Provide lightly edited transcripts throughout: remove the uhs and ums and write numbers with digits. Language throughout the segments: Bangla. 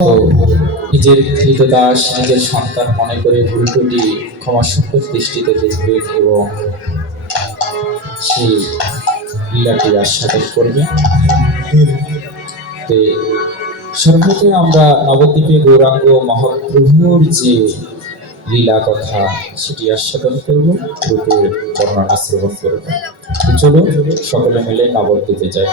তো নিজের কৃতদাস নিজের সন্তান মনে করে ভুল ত্রুটি ক্ষমাসুন্দর দৃষ্টিতে দেখবেন এবং সেই লীলাটি আস্বাদন করবেন। তো সর্বপ্রথম আমরা নবদ্বীপে গৌরাঙ্গ মহাপ্রভুর যে লীলা কথা সেটি আস্বাদন করব, রূপের বর্ণনা শ্রবণ করব। চলো সকলে মিলে নবদ্বীপে যাই।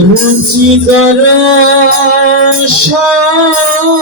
রুচিকর শানি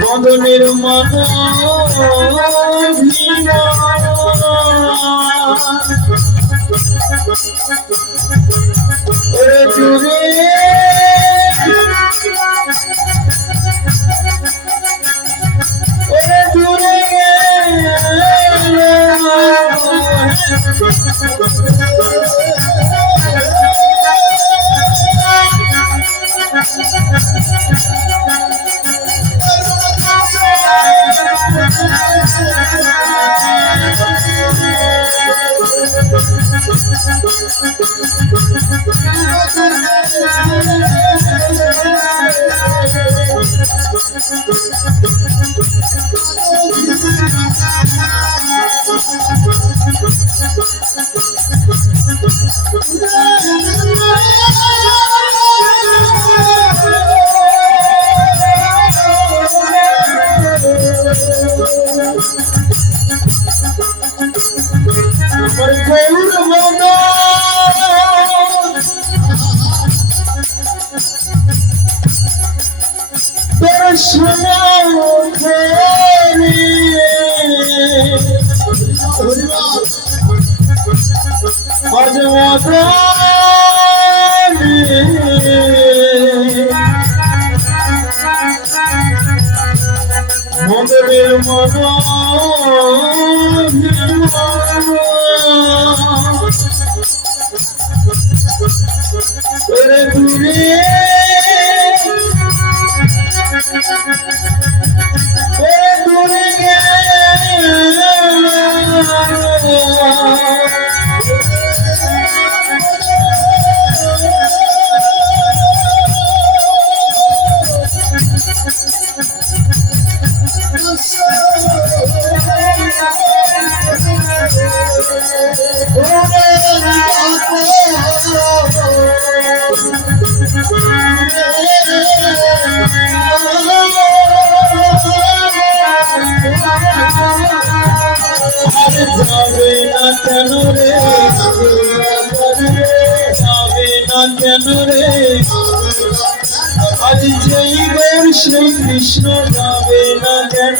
মদনের মন ওরে দূরে ওরে দূরে মদনের মন ওরে দূরে ওরে দূরে যাবে না কেন রে যাবে না কেন রে আজ যেই গৌর শ্রী কৃষ্ণ যাবে না কেন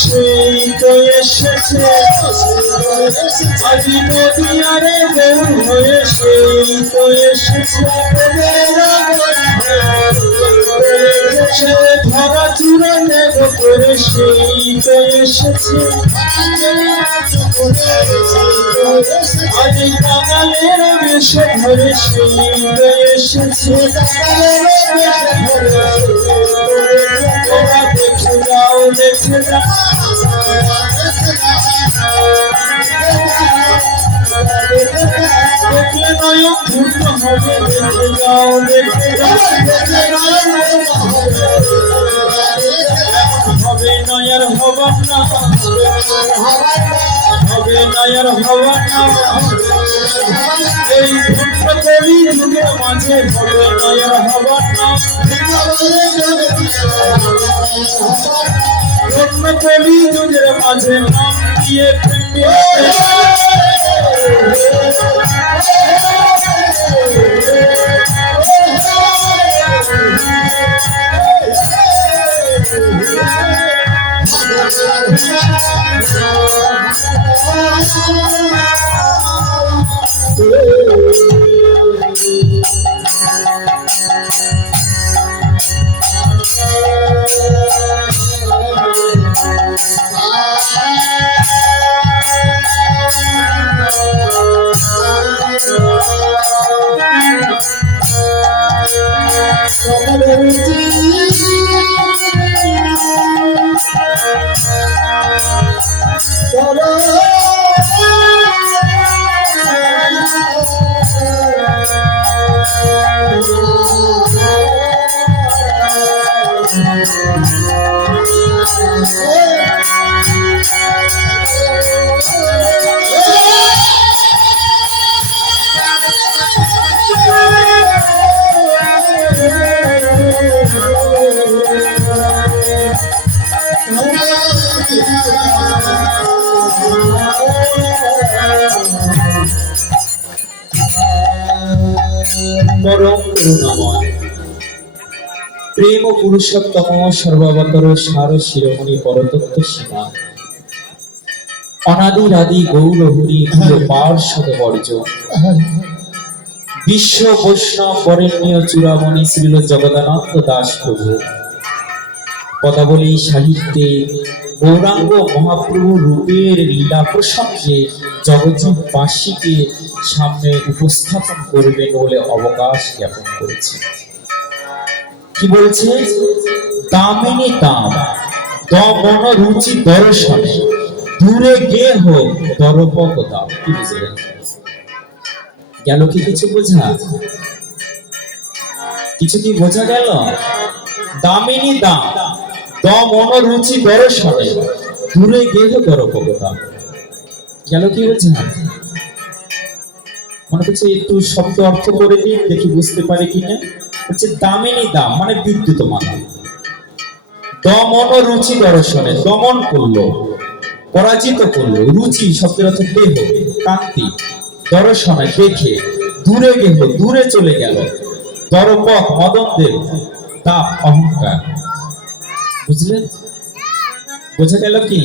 সেই তো এসেছে আজ নদিয়ারে গৌর হয়ে সেই তো এসেছে ধরা চূড়া নেব করে সেই তো এসেছে আজ কাঙালের বেশে ধরে সেই তো এসেছে তোরা দেখে যাও দেখে যাও দেখলে নয়ন পূর্ণ হবে দেখে যাও দেখে যাও হবে নয়ার হবার না হবে নয়ার হবার না এই কলি যুগের মাঝে হবে নয়ার হবার না কলি যুগের মাঝে নাম দিয়ে পরম করুণাময় প্রেম ও পুরুষোত্তম সর্বাবতার সার শিরোমণি পরতত্ত্ব সীমা অনাদির আদি গৌর হরি প্রিয় পার্শ্বদ বর্জ বিশ্ব বৈষ্ণব বরেণ্য চূড়ামণি শ্রীল জগদানন্দ দাস প্রভু পদাবলী সাহিত্যে গৌরাঙ্গ মহাপ্রভু রূপের লীলা প্রসঙ্গে জগৎবাসীকে সামনে উপস্থাপন করবেন বলে অবকাশ জ্ঞাপন করেছে। কি বলছে? দামিনী দাম দমন রুচি দর্শনে দূরে গে হোক দরপকতা। কি বুঝলেন? গেল কি কিছু বোঝা? কিছু কি বোঝা গেল? দামিনী দাম দমন রুচি দর্শনে দূরে গে হোক দরপকতা। গেল কি বোঝা? মনে হচ্ছে একটু শব্দ অর্থ করে দিন, দেখি বুঝতে পারি কিনা। হচ্ছে দামিনী দাম মানে বিদ্যুৎ মালা, দমন রুচি দর্শনে দমন করলো, পরাজিত করলো, রুচি শব্দের অর্থ দেহ, কান্তি, দর্শনে দেখে, দূরে গেল, দূরে চলে গেল, দরপক মদনদের তাপ অহংকার। বুঝলেন? বোঝা গেল কি?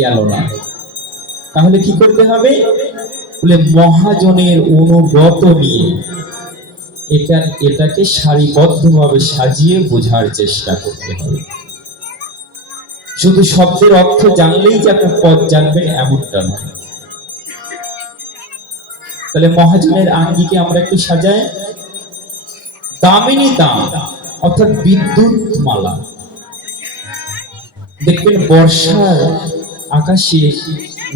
গেল না। তাহলে কি করতে হবে? বলে মহাজনের অনুগত নিয়ে এটাকে সারিবদ্ধভাবে সাজিয়ে বোঝার চেষ্টা করতে হবে। শুধু শব্দের অর্থ জানলেই যে আপনি পদ জানবেন এমনটা নয়। তাহলে মহাজনের আঙ্গিকে আমরা একটু সাজাই। দামিনী দাম অর্থাৎ বিদ্যুৎ মালা। দেখবেন বর্ষার আকাশে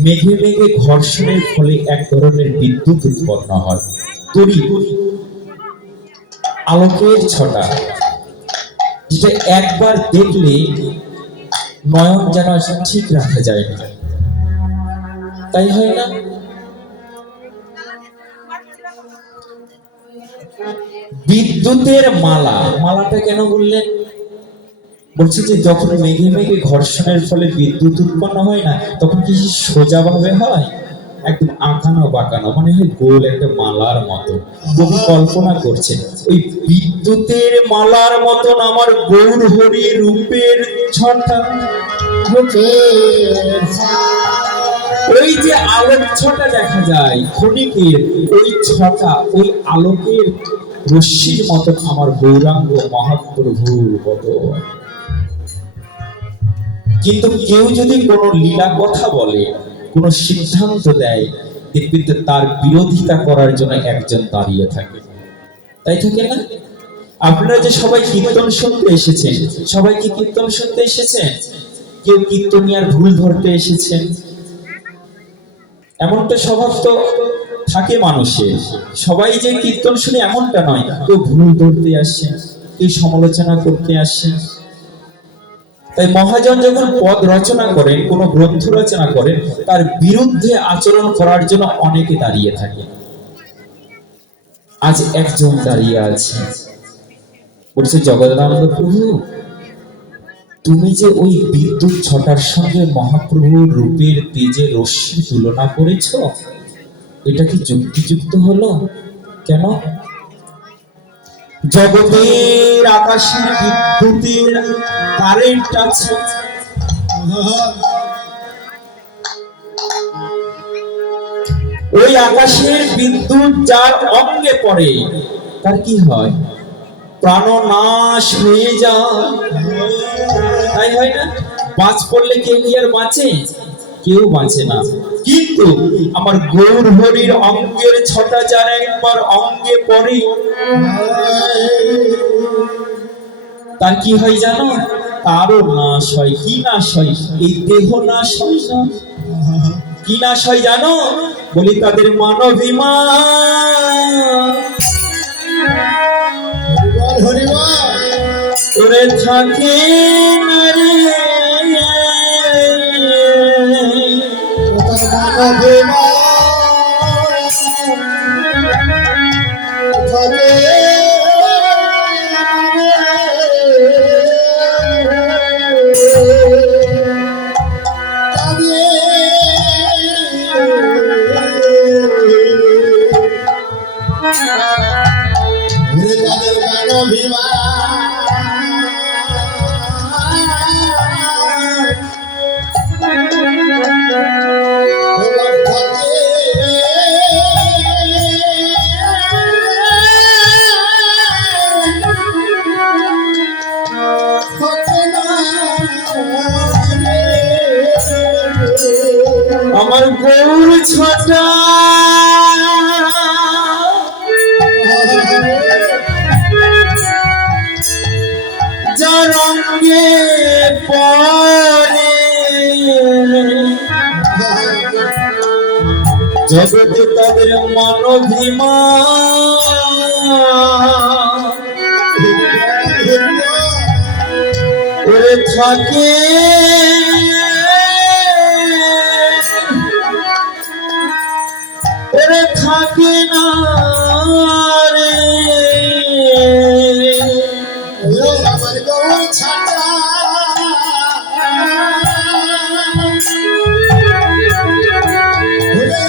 মেঘে মেঘে ঘর্ষণের ফলে এক ধরনের বিদ্যুৎ উৎপন্ন হয়, তড়িৎ, আলোকের ছটা, যেটা একবার দেখলে নয়ন যেন ঠিক রাখা যায় না, তাই হয় না? বিদ্যুতের মালা। মালাটা কেন বললেন? বলছি যে যখন মেঘে মেঘে ঘর্ষণের ফলে বিদ্যুৎ উৎপন্ন হয় না, তখন কি সোজা ভাবে হয়? একদম আঁকানো বাঁকানো, মানে হয় গোল একটা মালার মতো। কবি কল্পনা করছেন ওই বিদ্যুতের মালার মতন আমার গৌর হরি রূপের ছটা, ওই যে আলোক ছটা দেখা যায় ক্ষণিকের, ওই ছটা, ওই আলোকের রশ্মির মতন আমার গৌরাঙ্গ মহাপ্রভুর বদন। কিন্তু কেউ যদি কোনো লীলা কথা বলে, কোনো সিদ্ধান্ত দেয়, দেখবেন তার বিরোধিতা করার জন্য একজন দাঁড়িয়ে থাকে, তাই থাকে না? আপনারা যে সবাই কীর্তন শুনতে এসেছেন, সবাই কি কীর্তন শুনতে এসেছেন? কেউ কীর্তনিয়ার ভুল ধরতে এসেছেন? এমনটা স্বভাব তো থাকে মানুষের। সবাই যে কীর্তন শুনে এমনটা নয়, কেউ ভুল ধরতে আসে, কেউ সমালোচনা করতে আসে। তাই মহাজন যখন পদ রচনা করেন, কোন গ্রন্থ রচনা করেন, তার বিরুদ্ধে আচরণ করার জন্য অনেকে দাঁড়িয়ে থাকে। আজ একজন দাঁড়িয়ে আছে, বলছে জগদানন্দ প্রভু, তুমি যে ওই বিদ্যুৎ ছটার সঙ্গে মহাপ্রভুর রূপের তেজের রশ্মি তুলনা করেছ, এটা কি যুক্তিযুক্ত হলো? কেন? জগতের আকাশের বিদ্যুতের কারেন্ট আছে, ওই আকাশের বিদ্যুৎ যার অঙ্গে পড়ে তার কি হয়? প্রাণনাশ হয়ে যায়, তাই হয় না? বাজ পড়লে কেউ কি আর বাঁচে? কেউ বাঁচে না। কিন্তু আমার গৌর হরির অঙ্গের ছটা যার একবার অঙ্গে পড়ে, তার কি হয় জানো? তারও নাশ হয়। কি নাশ হয়? এই দেহ নাশ হয় না। কি নাশ হয় জানো? বলি তাদের মানবিমান ওরে থাকে না রে, আমার গৌর ছটা যার রঙে পরে জগতে তাদের মানবিমান ওরে থাকে ওরে থাকে না রে আমার গৌর ছাতা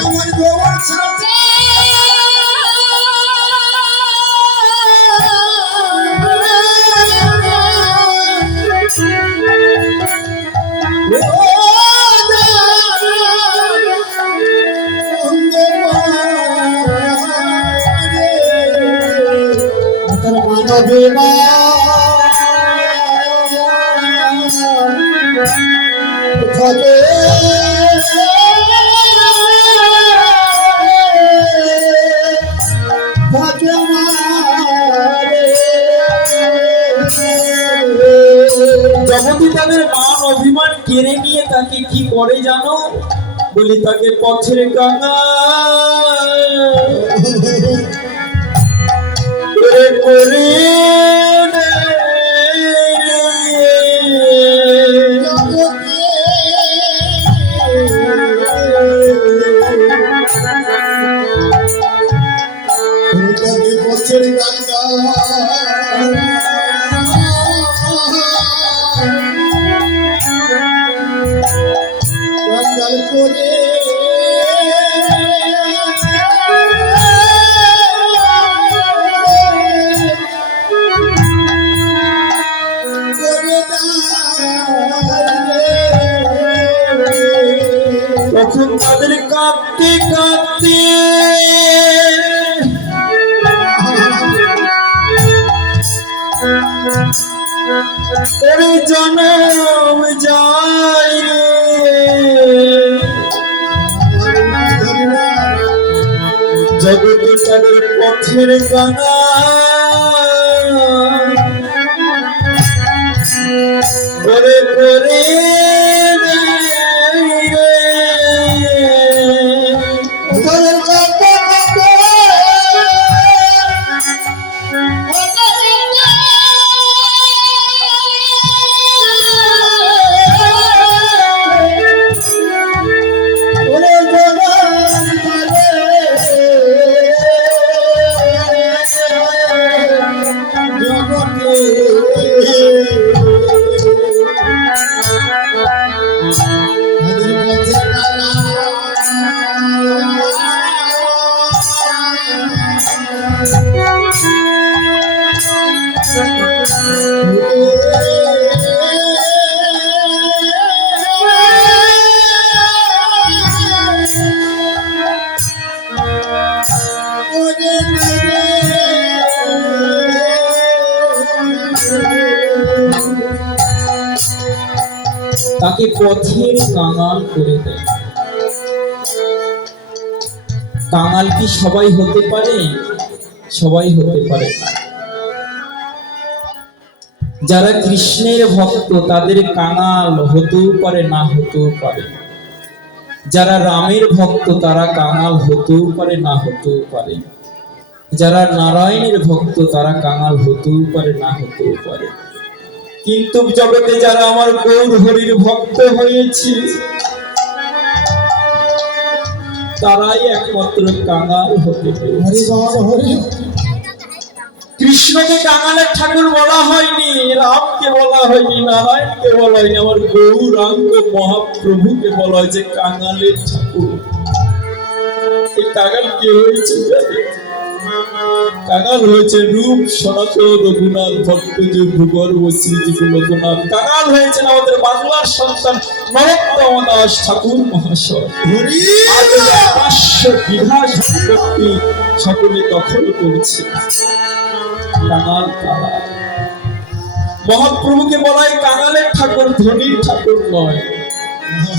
আমার গৌর ছাতা জগতে তাদের মান অভিমান কেড়ে নিয়ে তাকে কি করে জানো? বলি তাকে পথের কাঙাল করে পথের গঙ্গা গঙ্গাল করে তখন তাদের কাঁদতে কাঁদতে জনম যায় জগতে তাদের পথের গানা করে করে তাকে পথের কাঙাল করে দেয়। কাঙাল কি সবাই হতে পারে? সবাই হতে পারে না। যারা কৃষ্ণের ভক্ত তাদের কাঙাল হতেও পারে, না হতেও পারে। যারা রামের ভক্ত তারা কাঙাল হতেও পারে, না হতেও পারে। যারা নারায়ণের ভক্ত তারা কাঙাল হতেও পারে, না হতেও পারে। কিন্তু জগতে যারা আমার গৌর হরির ভক্ত হয়েছে তারাই একমাত্র কাঙাল হতে পেরেছে। কৃষ্ণকে কাঙালের ঠাকুর বলা হয়নি, রামকে বলা হয়নি, নারায়ণকে বলা হয়নি, আমার গৌরাঙ্গ মহাপ্রভুকে বলা হয়েছে কাঙালের ঠাকুর। এই কাঙাল কে হয়েছে জানেন? কাঙাল হয়েছে রূপ সনাতন রঘুনাথ ভট্ট যে ভূগর্ভ শ্রীজীবী লোকনাথ। কাঙাল হয়েছেন আমাদের বাংলার সন্তান নরোত্তম দাস ঠাকুর মহাশয়। হরি আজ 500 বিঘা সম্পত্তি সকলে দখল করছে। কাঙাল কাঙাল মহাপ্রভুকে বলা হয় কাঙালের ঠাকুর, ধনীর ঠাকুর নয়।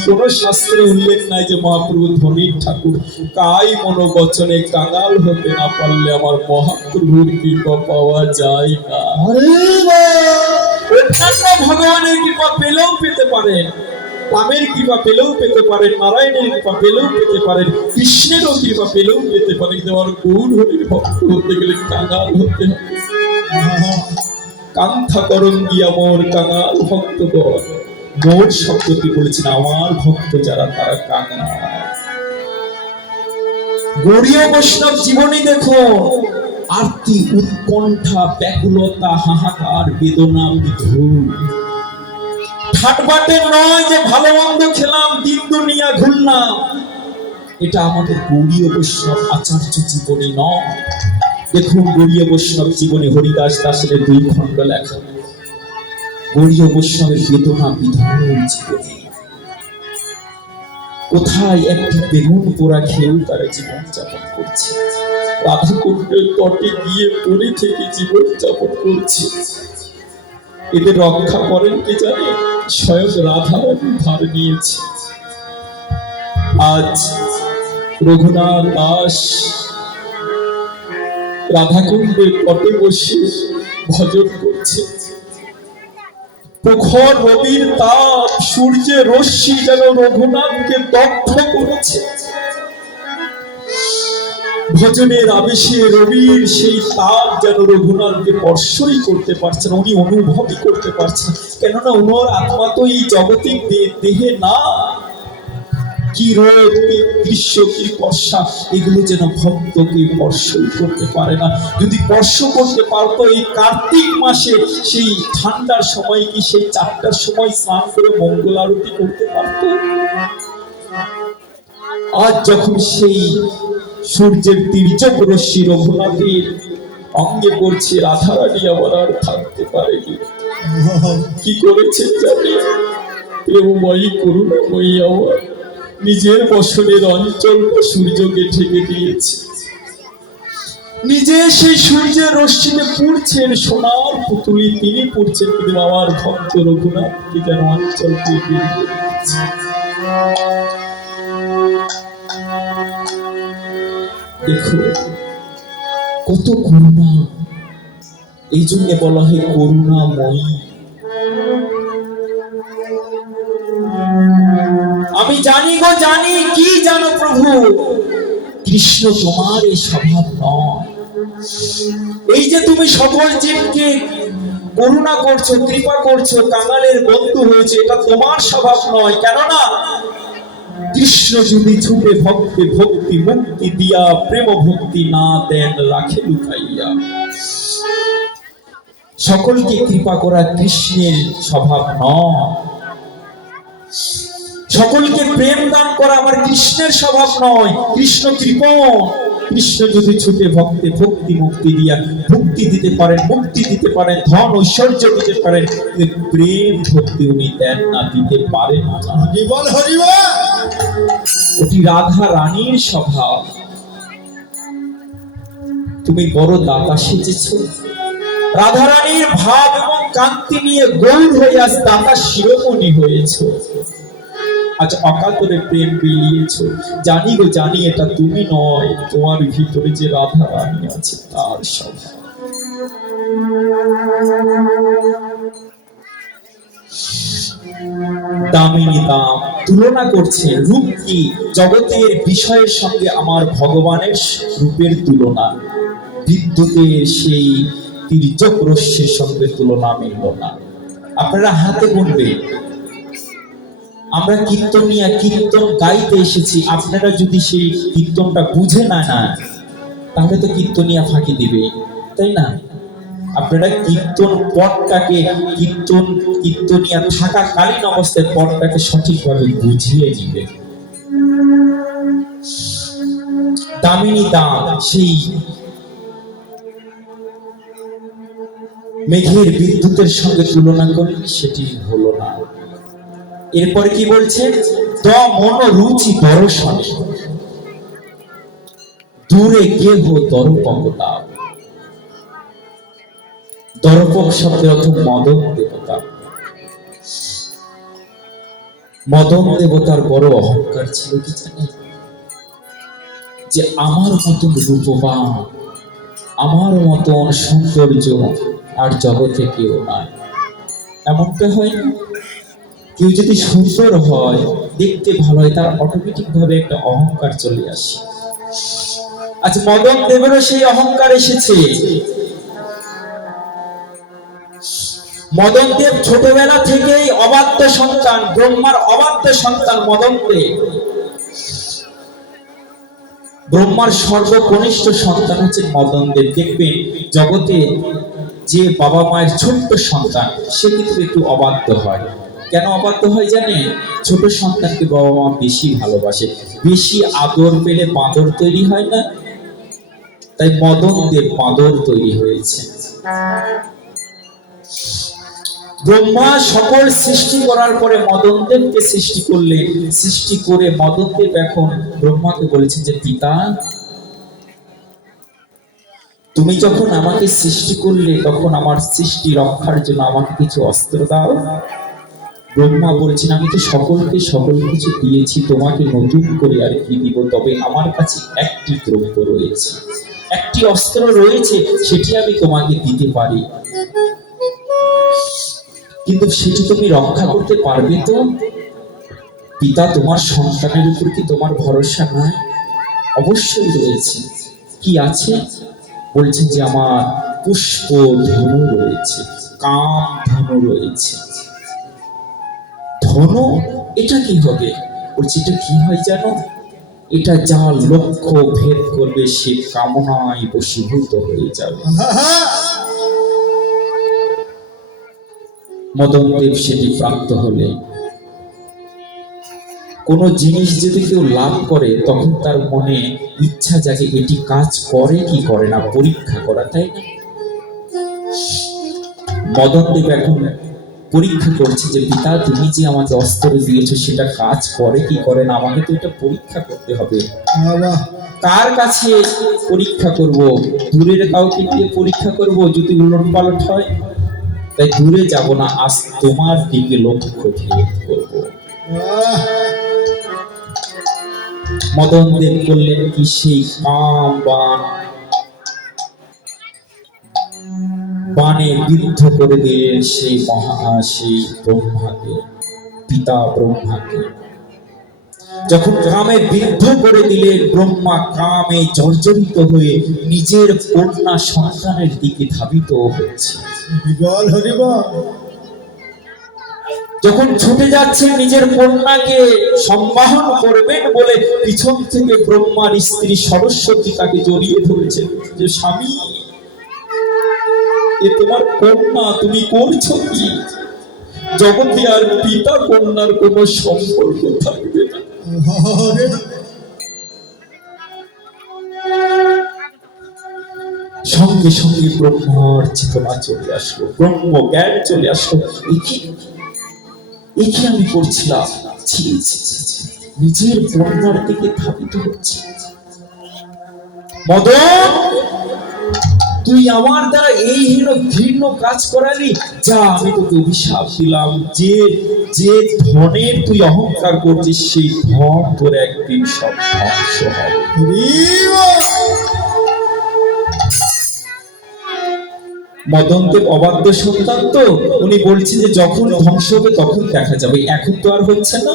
কোন শাস্ত্রে উল্লেখ নাই যে মহাপ্রভু ধনীর ঠাকুর। কাই মনোবচনে কাঙাল হতে না পারলে আমার মহাপ্রভুর কৃপা পাওয়া যায় না। অন্যান্য ভগবানের কৃপা পেলেও পেতে পারেন, রামের কৃপা পেলেও পেতে পারেন, নারায়ণের কৃপা পেলেও পেতে পারেন, কৃষ্ণেরও কৃপা পেলেও পেতে পারেন, কিন্তু আমার গৌর হরির ভক্ত হতে গেলে কাঙাল হতে হবে। কান্থা করঙ্গি আমার কাঙাল ভক্তগণ। মোর শব্দটি বলেছেন আমার ভক্ত যারা তারা কাঙাল। গৌড়ীয় বৈষ্ণব জীবনী দেখো, আরতি, উৎকণ্ঠা, ব্যাকুলতা, হাহাকার, বেদনা, বিধূর। ঠাটবাটে নয় যে ভালো মন্দ খেলাম, দিন দুনিয়া ঘুরলাম। এটা আমাদের গৌড়ীয় বৈষ্ণব আচার্য জীবনী নয়। দেখুন গৌড়ীয় বৈষ্ণব জীবনে হরিদাস দাসের 2 খণ্ড লেখা। গৌড়ীয় বৈষ্ণবের বেদনা বিধূর জীবনী। কোথায় একটি বেগুন পোড়া খেয়েও তারা জীবন যাপন করছে, রাধাকুণ্ডের তটে গিয়ে পড়ে থেকে জীবন যাপন করছে। এদের রক্ষা করেন কে জানে? স্বয়ং রাধা ভার নিয়েছে। আজ রঘুনাথ দাস রাধাকুণ্ডের তটে বসে ভজন করছে। প্রখর রবির তাপ, সূর্যের রশ্মি যেন রঘুনাথকে দগ্ধ করেছে। ভজনের আবেশে রবির সেই তাপ যেন রঘুনাথকে স্পর্শই করতে পারছে না, উনি অনুভবই করতে পারছেন। কেননা ওনার আত্মা তো এই জাগতিক দেহে না। কি রোদ, কি গ্রীষ্ম, কি বর্ষা, এগুলো যেন ভক্তকে স্পর্শই করতে পারে না। যদি স্পর্শ করতে পারতো এই কার্তিক মাসে, সেই ঠান্ডার সময় কি সেই 4টার সময় স্নান করে মঙ্গল আরতি করতে পারতো? আজ যখন সেই সূর্যের তির্যক রশ্মি রঘুনাথের অঙ্গে পড়ছে, রাধারানী আবার আর থাকতে পারেনি। কি করেছেন জানি? প্রেমময়ী করুণাময়ী আমার নিজের বসনের অঞ্চল সূর্যকে ঢেকে দিয়েছে। নিজে সেই সূর্যের রশ্মিতে পুড়ছেন, সোনার পুতুলি তিনি পুড়ছেন, কিন্তু আমার ভক্ত রঘুনাথকে যেন অঞ্চল দিয়ে বেরিয়ে দিয়েছে। দেখো কত করুণা, এই জন্য বলা হয় করুণাময়ী। আমি জানি গো জানি, কি জানো প্রভু, কৃষ্ণ তোমার এই স্বভাব নয়। এই যে তুমি সকল জীবকে করুণা করছো, কৃপা করছো, কাঙালের বন্ধু হয়েছে, এটা তোমার স্বভাব নয়। কেননা কৃষ্ণ যদি ছুটে ভক্তি ভক্তি মুক্তি দিয়া প্রেম ভক্তি না দেন রাখে লুকাইয়া। সকলকে কৃপা করা কৃষ্ণের স্বভাব নয়। সকলকে প্রেম দান করা আমার কৃষ্ণের স্বভাব নয়। কৃষ্ণ কৃপণ। কৃষ্ণ যদি ছুটে ভক্তে ভক্তি মুক্তি দিয়া মুক্তি দিতে পারেন, মুক্তি দিতে পারেন, ধন ঐশ্বর্য দিতে পারেন, প্রেম ভক্তি উনি দেন না, দিতে পারেন না। ওটি রাধা রানীর স্বভাব। তুমি বড় দাতা সেজেছ, রাধা রানীর ভাব এবং কান্তি নিয়ে গৌর হয়ে আজ দাতা শিরোমণি হয়েছ। আজ অকাতরে প্রেম বিলিয়েছ। জানি গো জানি, এটা তুমি নয়, তোমার ভিতরে যে রাধা রানী আছে তার স্বভাব। দামিনী দাম তুলনা করছে। রূপ কি? জগতের বিষয়ের সঙ্গে আমার ভগবানের রূপের তুলনা। বিদ্যুতের সেই তির্যক রশ্মির সঙ্গে তুলনা মিলল না। আপনারা হাতে গুনবে, আমরা কীর্তনিয়া কীর্তন গাইতে এসেছি। আপনারা যদি সেই কীর্তনটা বুঝে না নেন তাহলে তো কীর্তনিয়া ফাঁকি দিবে, তাই না? আপনারা কীর্তন পটটাকে, কীর্তনিয়া থাকাকালীন অবস্থায় পটটাকে সঠিকভাবে বুঝিয়ে নিবে। দামিনী দাম সেই মেঘের বিদ্যুতের সঙ্গে তুলনা করলে সেটি হলো না। এরপরে কি বলছে, ত মন রুচি দর্শন দূরে গেহ দরপকতা। দরপক শব্দের অর্থ মদন দেবতা। মদন দেবতার বড় অহংকার ছিল কি জানে, যে আমার মতন রূপবান, আমার মতন সৌন্দর্য আর জগতে কেউ নাই। এমনটা হয় না, কেউ যদি সুন্দর হয়, দেখতে ভালো হয়, তার অটোমেটিক ভাবে একটা অহংকার চলে আসে। আজ মদন দেবেরও সেই অহংকার এসেছে। মদন দেব ছোটবেলা থেকেই অবাধ্য সন্তান, ব্রহ্মার অবাধ্য সন্তান মদন দেব। ব্রহ্মার সর্বকনিষ্ঠ সন্তান হচ্ছে মদন দেব। দেখবেন জগতে যে বাবা মায়ের ছোট্ট সন্তান, সে কিন্তু একটু অবাধ্য হয়। কেন অবাধ্য হয় জানে? ছোট সন্তানকে বাবা মা বেশি ভালোবাসে, বেশি আদর পেলে বাঁদর তৈরি হয় না? তাই মদন দেব বাঁদর তৈরি হয়েছে। ব্রহ্মা সকল সৃষ্টি করার পরে মদন দেবকে সৃষ্টি করলেন। সৃষ্টি করে মদন দেব এখন ব্রহ্মাকে বলেছেন যে পিতা, তুমি যখন আমাকে সৃষ্টি করলে তখন আমার সৃষ্টি রক্ষার জন্য আমাকে কিছু অস্ত্র দাও। ব্রহ্মা বলছেন, আমি তো সকলকে সকল কিছু দিয়েছি, তোমাকে নতুন করে আর কি দিব? তবে আমার কাছে একটি দ্রব্য রয়েছে, একটি অস্ত্র রয়েছে, সেটি আমি তোমাকে দিতে পারি, কিন্তু সেটি তুমি রক্ষা করতে পারবে তো? পিতা, তোমার সন্তানের উপর কি তোমার ভরসা নাই? অবশ্যই রয়েছে। কি আছে? বলছেন যে আমার পুষ্প ধনু রয়েছে, কাম ধনু রয়েছে। ধনু এটা কি হবে? বলছে এটা কি হয় জানো? এটা যা লক্ষ্য ভেদ করবে সে কামনায় বশীভূত হয়ে যাবে। মদন দেব সেটি প্রাপ্ত হলে, কোন জিনিস যদি কেউ লাভ করে তখন তার মনে ইচ্ছা জাগে এটি কাজ করে কি করে না, পরীক্ষা করা, তাই না? মদন দেব এখন পরীক্ষা করছে যে পিতা, তুমি যে আমাকে অস্ত্র দিয়েছো সেটা কাজ করে কি করে না, আমাকে তো এটা পরীক্ষা করতে হবে। কার কাছে পরীক্ষা করব? দূরের কাউকে দিয়ে পরীক্ষা করব? যদি উলটপালট হয়, তাই দূরে যাব না, আজ তোমার দিকে লক্ষ্য ভেদ করব। মদন দেব করলেন কি, সেই কাম বান বানে বিদ্ধ করে দিলেন সেই সেই ব্রহ্মাকে, পিতা ব্রহ্মাকে। যখন কামে বিদ্ধ করে দিলেন, ব্রহ্মা কামে জর্জরিত হয়ে নিজের কন্যা সন্তানের দিকে ধাবিত হচ্ছে। যখন ছুটে যাচ্ছেন নিজের কন্যাকে সম্বাহন করবেন বলে, পিছন থেকে ব্রহ্মার স্ত্রী সরস্বতী তাকে জড়িয়ে ধরেছেন যে স্বামী, এ তোমার কন্যা, তুমি করছো কি? জগতে আর পিতা কন্যার কোনো সম্পর্ক থাকবে না। সঙ্গে সঙ্গে ব্রহ্মার চেতনা চলে আসলো, ব্রহ্ম জ্ঞান চলে আসলো। একে আমি করছিলাম, নিজের কন্যার দিকে ধাবিত হচ্ছে। মদন, তুই আমার দ্বারা এই ঘৃণ্য কাজ করালি, যা আমি তোকে অভিশাপ দিলাম, যে যে ধনের তুই অহংকার করছিস সেই ধন তোর একদিন সব ধ্বংস হবে। মদন দেব অবাধ্য সন্তান তো, উনি বলছেন যে যখন ধ্বংস হবে তখন দেখা যাবে, এখন তো আর হচ্ছে না।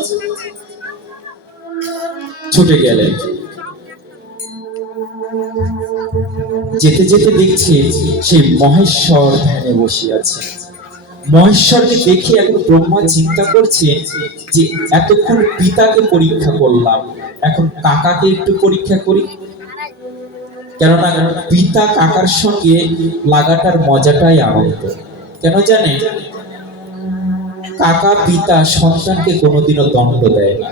ছুটে গেলেন, যেতে যেতে দেখছে সেই মহেশ্বর ধ্যানে বসে আছে। মহেশ্বরকে দেখে এখন ব্রহ্মা চিন্তা করছে যে এতক্ষণ পিতাকে পরীক্ষা করলাম, এখন কাকাকে একটু পরীক্ষা করি। কেননা পিতা কাকার সঙ্গে লাগাটার মজাটাই আনন্দ। কেন জানে? কাকা পিতা সন্তানকে কোনোদিনও দণ্ড দেয় না,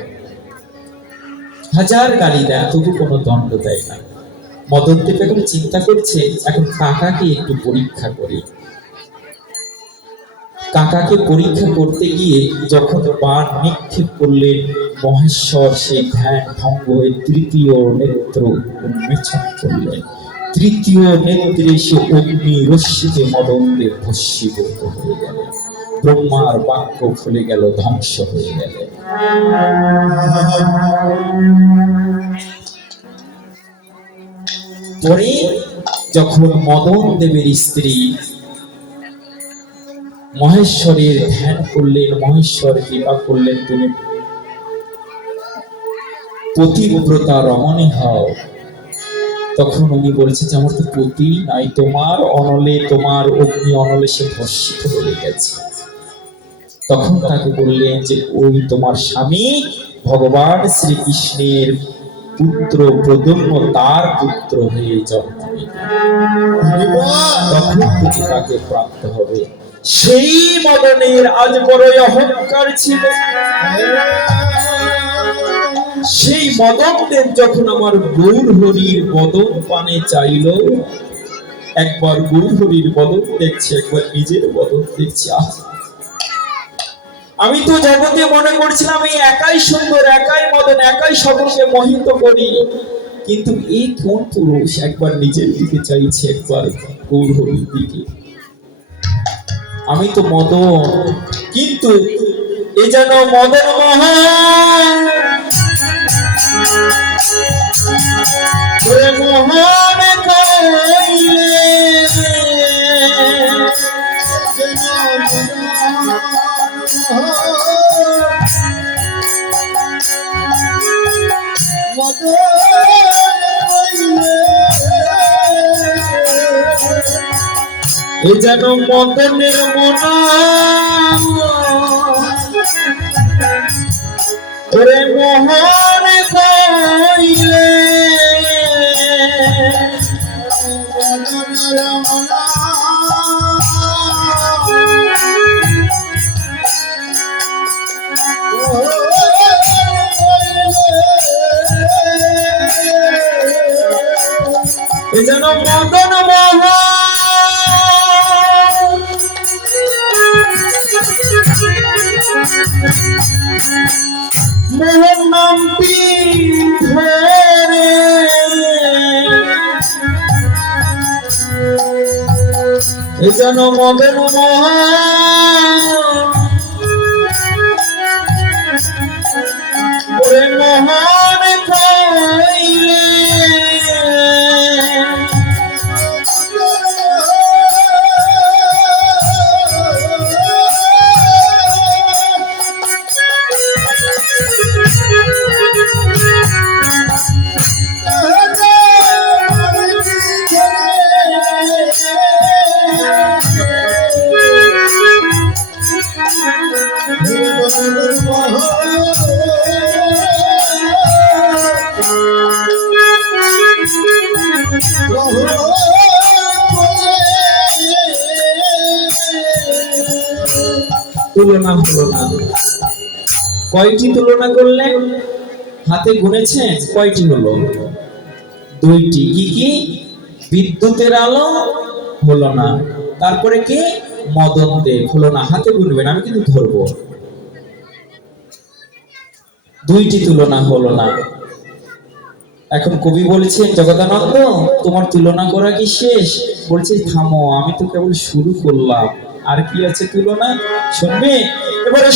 হাজার গালি দেয় তবু কোনো দণ্ড দেয় না। মদন দেব এখন চিন্তা করছে এখন কাকাকে একটু পরীক্ষা করি। কাকাকে পরীক্ষা করতে গিয়ে যখন বাণ নিক্ষেপ করলেন, মহেশ্বর সেই ধ্যান ভঙ্গ হয়ে তৃতীয় নেত্র উন্মেষণ করলেন। তৃতীয় নেত্রে সে অগ্নি রশ্মিতে মদন্দে ভস্মীভূত হয়ে গেল। ব্রহ্মার বাক্য খুলে গেল, ধ্বংস হয়ে গেল। পরে যখন মদন দেবের স্ত্রী মহেশ্বরের ধ্যান করলেন, মহেশ্বর কৃপা করলেন, তুমি পতিব্রতা রমণী হও, তখন উনি বলেছে যে আমার তো পতি নাই, তোমার অনলে, তোমার অগ্নি অনলে সে ভস্মিত হয়ে গেছে। তখন তাকে বললেন যে ওই তোমার স্বামী ভগবান শ্রীকৃষ্ণের পুত্র প্রদ্যুম্ন, তার পুত্র হয়ে জন্ম নেবে, তখন তুমি তাকে প্রাপ্ত হবে। সেই মদনের আজ বড়ই অহংকার ছিল। সেই মদনদেব যখন আমার গৌর হরির বদন পানে চাইল, একবার গৌর হরির বদন দেখছে, একবার নিজের বদন দেখছে। আমি তো জগতে মনে করছিলাম এই একাই সুন্দর, একাই মদন, একাই সকলকে মোহিত করি, কিন্তু এই কোন পুরুষ একবার নিজের দিকে চাইছে, একবার গৌর হরির দিকে। আমি তো মদন, কিন্তু এ যেন মদন মোহন, মোহন কইলে এ যেন মদনের মনা, ওরে মোহন কইলে এ যেন মদন মোহন, মোহন নামটি ধরে এ যেন মদন মোহন, ওরে মোহন কইলে তুলনা হলো না। কয়টি তুলনা করলেন? হাতে গুনেছেন? কয়টি হলো? দুইটি। কি কি? বিদ্যুতের আলো হলো না, তারপরে কি? মদন দেব হলো না। হাতে গুনবেন, আমি কিন্তু ধরবো। দুইটি তুলনা হলো না। এখন কবি বলেছেন, জগদানন্দ তোমার তুলনা করা কি শেষ? বলছে থামো, আমি তো কেবল শুরু করলাম, আর কি আছে তুলনা, শুনবে? এবারে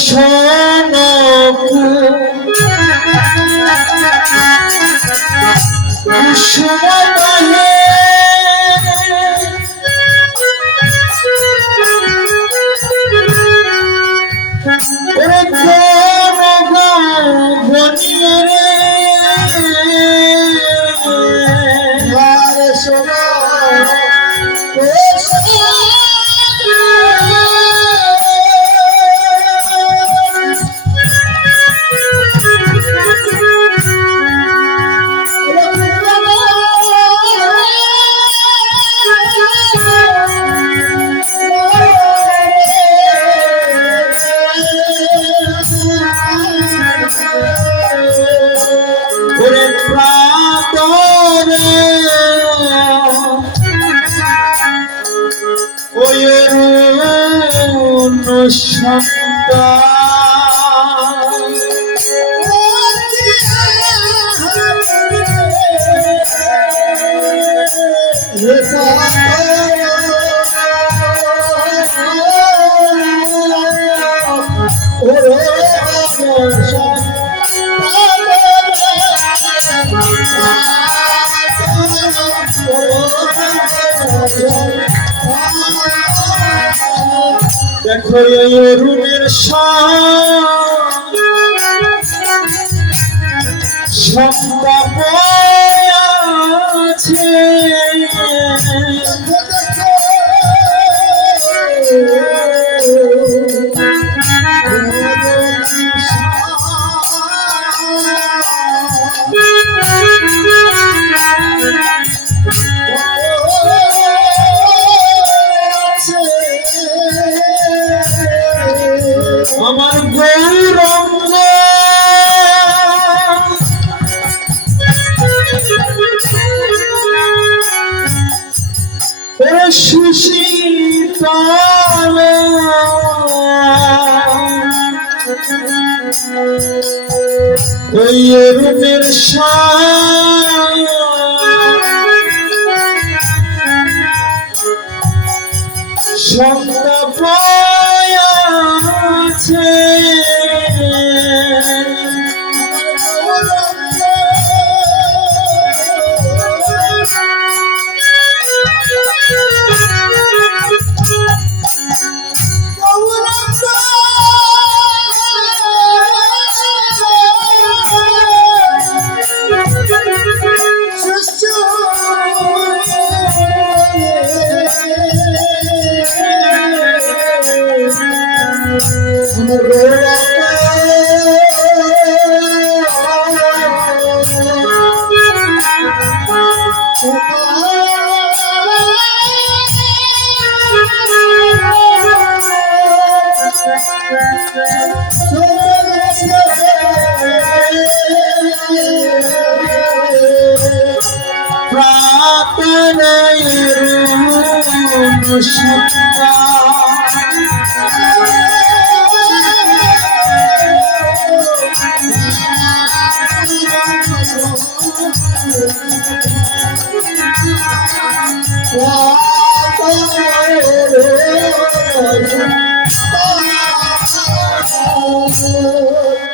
সন্তান দেখো এই অরুণের সন্তাপ আছে আমার গৌরঙ্গ সুশীতল ওই অরুণের সন্তাপ আছে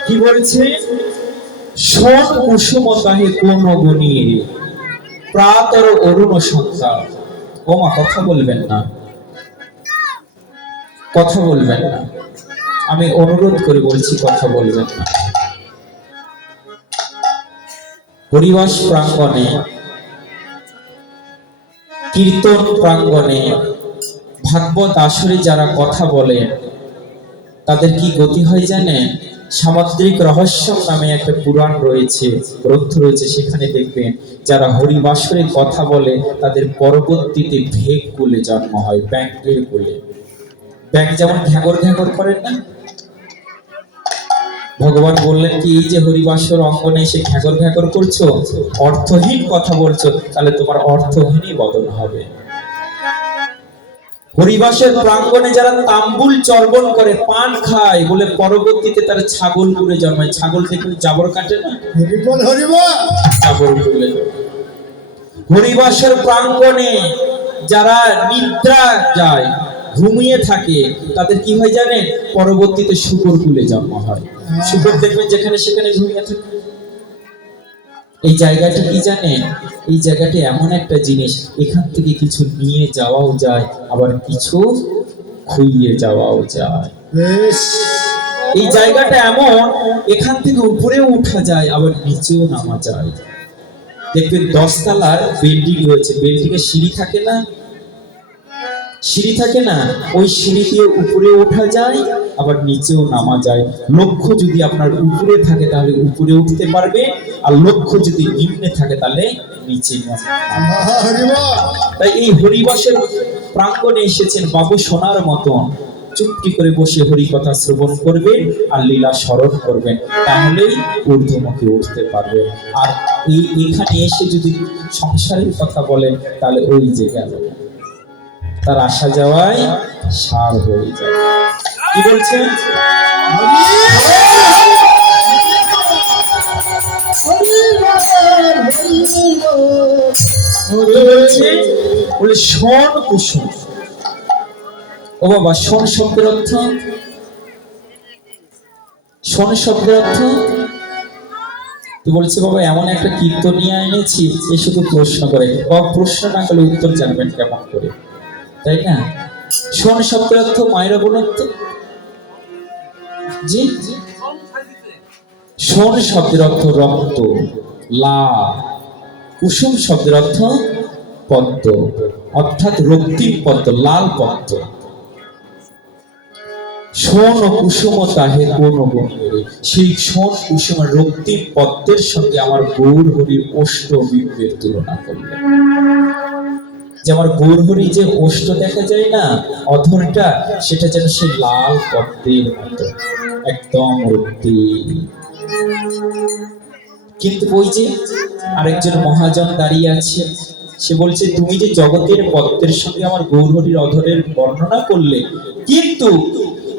কি বলছে শোন কুসুমতাহে কোন গণিয়ে প্রাতর অরুণ সন্তান। ও মা কথা বলবেন না, কথা বলবেন না, আমি অনুরোধ করে বলছি কথা বলবেন না। হরিবাস প্রাঙ্গণে, কীর্তন প্রাঙ্গণে, ভাগবত আসরে যারা কথা বলে তাদের কি গতি হয় জানেন? সামুদ্রিক রহস্য নামে একটা পুরাণ রয়েছে, গ্রন্থ রয়েছে, সেখানে দেখবেন যারা হরিবাসরে কথা বলে তাদের পরবর্তীতে ভেগ কুলে জন্ম হয়, ব্যাঙের কুলে। ব্যাঙ যেমন ঘ্যাগর ঘ্যাগর করেন না, ভগবান বললেন কি এই যে হরিবাসর অঙ্গনে এসে ঘ্যাগর ঘ্যাগর করছো, অর্থহীন কথা বলছো, তাহলে তোমার অর্থহীনই বদল হবে। হরিবাসের প্রাঙ্গণে যারা তাম্বুল চর্বণ করে, পান খায়, বলে পরবর্তীতে তারা ছাগল কুলে জন্মায়। ছাগল থেকে জাবর কাটে না, জাবর কুলে। হরিবাসের প্রাঙ্গণে যারা নিদ্রা যায়, ঘুমিয়ে থাকে, তাদের কি হয় জানেন? পরবর্তীতে শুকর কুলে জন্ম হয়। শুকর দেখবেন যেখানে সেখানে ঘুমিয়ে থাকে। এই জায়গাটা কি জানেন? এই জায়গাটা এমন একটা জিনিস, এখান থেকে কিছু নিয়ে যাওয়াও যায়, আবার কিছু খুইয়ে যাওয়াও যায়। এই জায়গাটা এমন, এখান থেকে উপরেও উঠা যায়, আবার নিচেও নামা যায়। দেখবেন 10 তলার বিল্ডিং রয়েছে, বিল্ডিংয়ে সিঁড়ি থাকে না, সিঁড়ি থাকে না, ওই সিঁড়ি দিয়ে উপরে ওঠা যায়, আবার নিচেও নামা যায়। লক্ষ্য যদি আপনার উপরে থাকে তাহলে উপরে উঠতে পারবে, আর লক্ষ্য যদি নিম্নে থাকে তাহলে নিচে নামবে। তাই এই হরিবাসের প্রাঙ্গণে এসেছেন বাবু সোনার মতন, চুপটি করে বসে হরি কথা শ্রবণ করবেন আর লীলা স্মরণ করবেন, তাহলেই ঊর্ধ্বমুখে উঠতে পারবে। আর এখানে এসে যদি সংসারের কথা বলেন তাহলে ওই যে গেল, তার আসা যাওয়ায় সার হয়ে যায়। কি বলছে? কি বলছে? বলে শোন কুসুম। ও বাবা, শোন শব্দের অর্থ, শোন শব্দের অর্থ তুই বলছে বাবা এমন একটা কীর্তন নিয়ে এনেছি, এ শুধু প্রশ্ন করে, বাবা প্রশ্ন না করলে উত্তর জানবেন কেমন করে, তাই না? শোন শব্দের অর্থ মায়েরা বলুন তো। জি, শোন শব্দের অর্থ রক্ত, লাল। কুসুম শব্দের অর্থ পদ্ম, অর্থাৎ রক্তিম পদ্ম, লাল পদ্ম। শোন ও কুসুম তাহে কোন বন্ধুরে, সেই শোন কুসুম রক্তিম পদ্মের সঙ্গে আমার গৌর হরির ওষ্ঠ বিম্বের তুলনা করলেন। যে আমার গৌর হরি যে ওষ্ঠ দেখা যায় না, অধরটা, সেটা যেন সেই লাল পদ্মের মতো একদম রক্তিম। কিন্তু ওই যে আরেকজন মহাজন দাঁড়িয়ে আছে, সে বলছে তুমি যে জগতের পদ্মের সঙ্গে আমার গৌর হরির অধরের বর্ণনা করলে, কিন্তু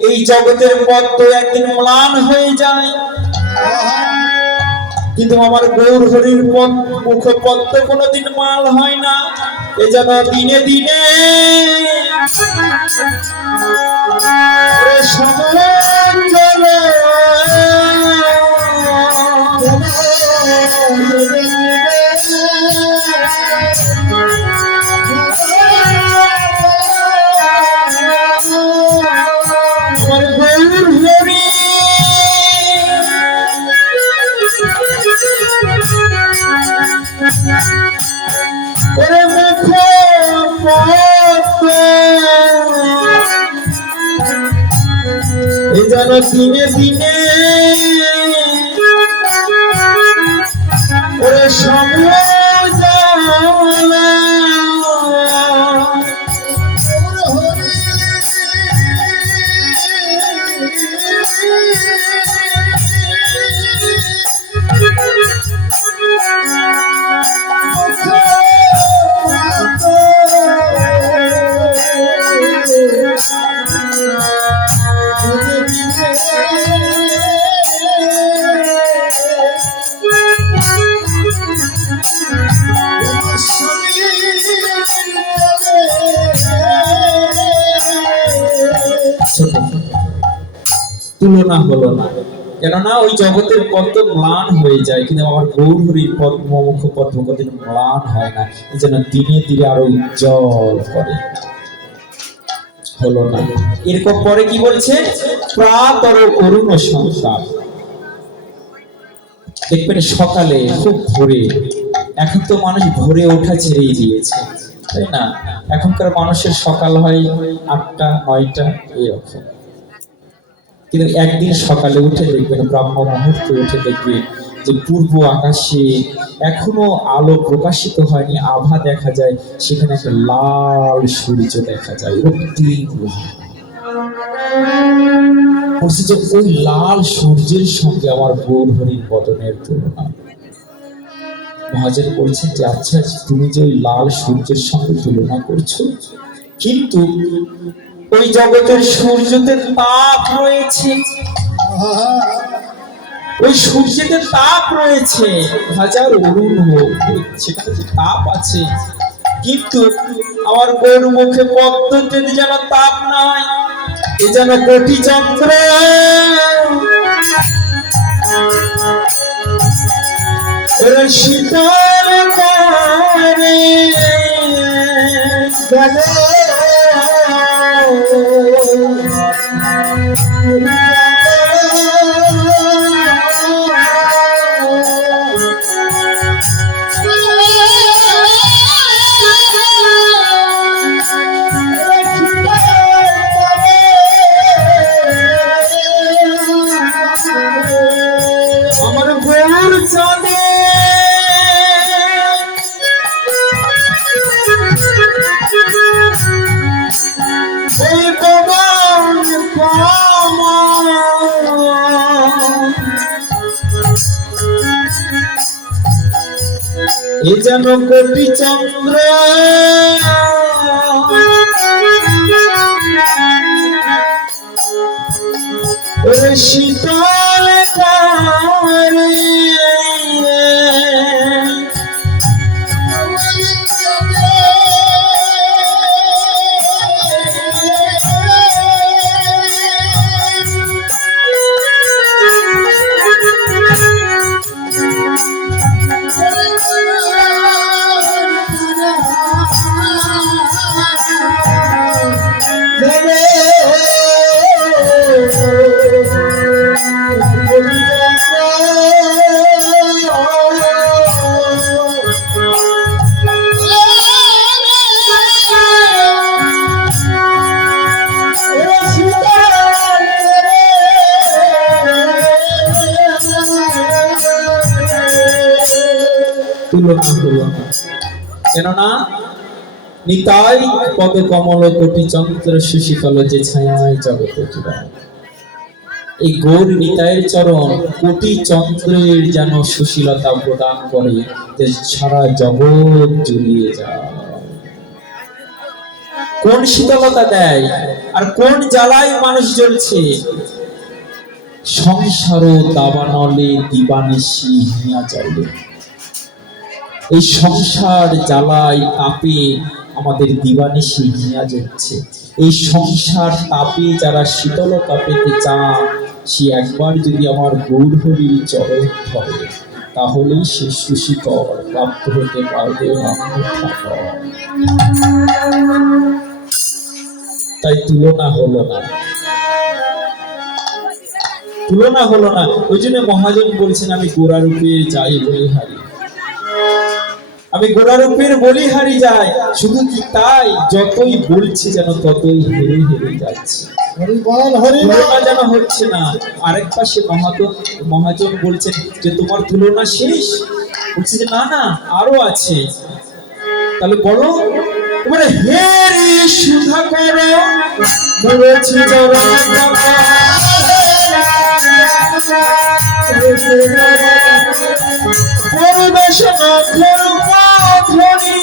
এই জগতের পদ্ম একদিন ম্লান হয়ে যায়, কিন্তু আমার গৌর হরির মুখ পদ্ম কোনোদিন ম্লান হয় না। এ যেন দিনে দিনে যেন দিনে দিনে ওরে তুলনা হলো না, কেননা ওই জগতের পদ্ম ম্লান হয়ে যায়, কিন্তু আমার গৌর হরির পদ্মমুখ পদ্ম কোনদিন ম্লান হয় না, এই জন্য দিনে দিনে আরো উজ্জ্বল করে। হলো না। এরপর পরে কি বলছে? প্রাতর অরুণ সংসার। দেখবেন সকালে খুব ভোরে, এখন তো মানুষ ভোরে ওঠা ছেড়েই দিয়েছে, তাই না? এখনকার মানুষের সকাল হয় 8টা 9টা এরকম, কিন্তু একদিন সকালে উঠে দেখবেন, ব্রাহ্ম মুহূর্তে উঠে দেখবেন যে পূর্ব আকাশে এখনো আলো প্রকাশিত হয়নি, আভা দেখা যায়, সেখানে একটা লাল সূর্য দেখা যায়, রক্তিম লাল। বলছে যে ওই লাল সূর্যের সঙ্গে আমার গৌর হরির বদনের তুলনা। মহাজন বলছেন যে আচ্ছা, তুমি যে ওই লাল সূর্যের সঙ্গে তুলনা করছো, কিন্তু ওই জগতের সূর্যতে তাপ রয়েছে, ওই সূর্যেতে তাপ রয়েছে, হাজার অরুণ হোক, সেখানে যে তাপ আছে, কিন্তু আমার গৌর মুখে পদ্মতে যেন তাপ নাই, এ যেন কোটি চন্দ্র শীতল করে আমার গৌর চাঁদে এ যেন কোটি চন্দ্র শীতল কারে তুলনা হলো না, কেননা নিতাই পদ কমল কোটি চন্দ্র সুশীতল যে ছায়ায় জগতে চূড়ায়। এই গৌর নিতাইয়ের চরণ কোটি চন্দ্রের যেন সুশীলতা প্রদান করে, যে সারা জগৎ জুড়িয়ে যায়। কোন শীতলতা দেয় আর কোন জ্বালায় মানুষ জ্বলছে। সংসার দাবানলে দিবানিশি হিয়া জ্বলে। এই সংসার জ্বালায় তাপে আমাদের দিবানিশি হিয়া জ্বলছে। এই সংসার তাপে যারা শীতলতা পেতে চান, সে একবার যদি আমার গৌর হরির চরণ ধরে, তাহলেই সে সুশীতল প্রাপ্ত হতে পারবে। তাই তুলনা হলো না, তুলনা হলো না। ওই জন্য মহাজন বলছেন, আমি গোড়ারূপে যাই বলিহারি, আমি গোড়ারূপের বলিহারি যাই। শুধু কি তাই, যতই বলছে যেন ততই হেরে হেরে যাচ্ছে, তুলনা যেন হচ্ছে না। আরেক পাশে মহাজন বলছেন যে তোমার তুলনা শেষ, বলছে যে না না আরো আছে। তাহলে বলো, তোমার হেরি সুধা করো মরেছি পরিবেশনা করবা ধরি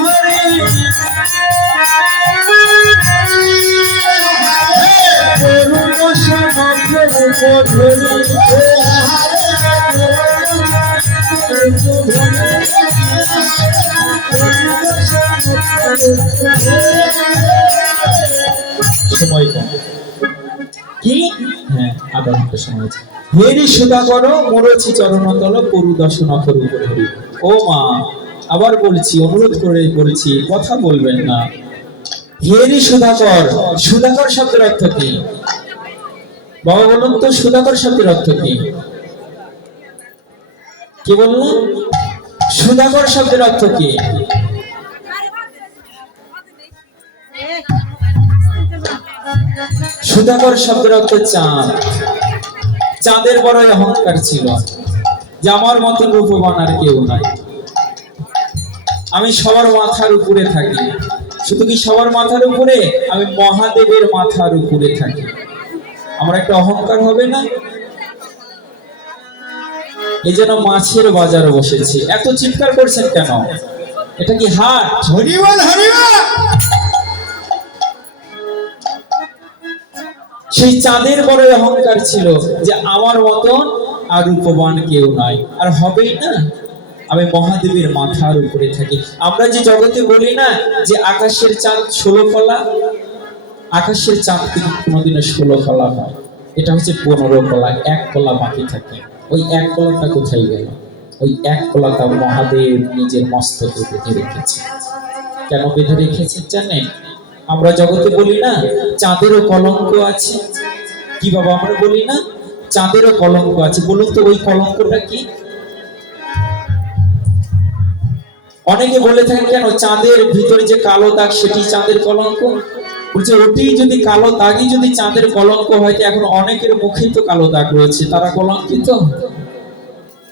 হরে পরিবেশনা করবা ধরি সময় কম কি, হ্যাঁ আধা ঘন্টা সময় আছে। হেরি সুধা করো মরছি চরণতল পরু দর্শন করু হরি। ও মা, আবার বলছি, অনুরোধ করে বলছি, কথা বলবেন না। হেরি সুধাকর, সুধাকর শব্দের অর্থ কি বাবা বলুন তো? সুধাকর শব্দের অর্থ কি? কি বললেন? সুধাকর শব্দের অর্থ কি? সুধাকর শব্দের অর্থ চাঁদ। চাঁদের বড় অহংকার ছিল যে আমার মতন রূপবান আর কেউ নাই, আমি সবার মাথার উপরে থাকি। শুধু কি সবার মাথার উপরে, আমি মহাদেবের মাথার উপরে থাকি। আমার একটা অহংকার হবে না? এই জন্য মাছের বাজার বসেছে। এত চিৎকার করছেন কেন? এটা কি হাট? হরিবল হরিবল। সেই চাঁদের বড় অহংকার ছিল যে আমার মতন আর রূপবান কেউ নাই, আর হবেই না। আমি মহাদেবের মাথার উপরে থাকি। আমরা যে জগতে বলি না যে আকাশের চাঁদ 16 কলা, আকাশের চাঁদ কিন্তু কোনোদিনও 16 কলা নয়, এটা হচ্ছে 15 কলা। 1 কলা বাকি থাকে। ওই 1 কলাটা কোথায় গেল? ওই 1 কলাটা মহাদেব নিজের মস্তকে বেঁধে রেখেছে। কেন বেঁধে রেখেছে জানেন? আমরা জগতে বলি না চাঁদেরও কলঙ্ক আছে। কি বাবা আমরা বলি না চাঁদেরও কলঙ্ক আছে? বলুন তো ওই কলঙ্কটা কি? অনেকে বলে থাকেন কেন চাঁদের ভিতরে যে কালো দাগ সেটি চাঁদের কলঙ্ক। বলছে ওটি যদি কালো দাগই যদি চাঁদের কলঙ্ক হয়, এখন অনেকের মুখেই তো কালো দাগ রয়েছে, তারা কলঙ্কিত?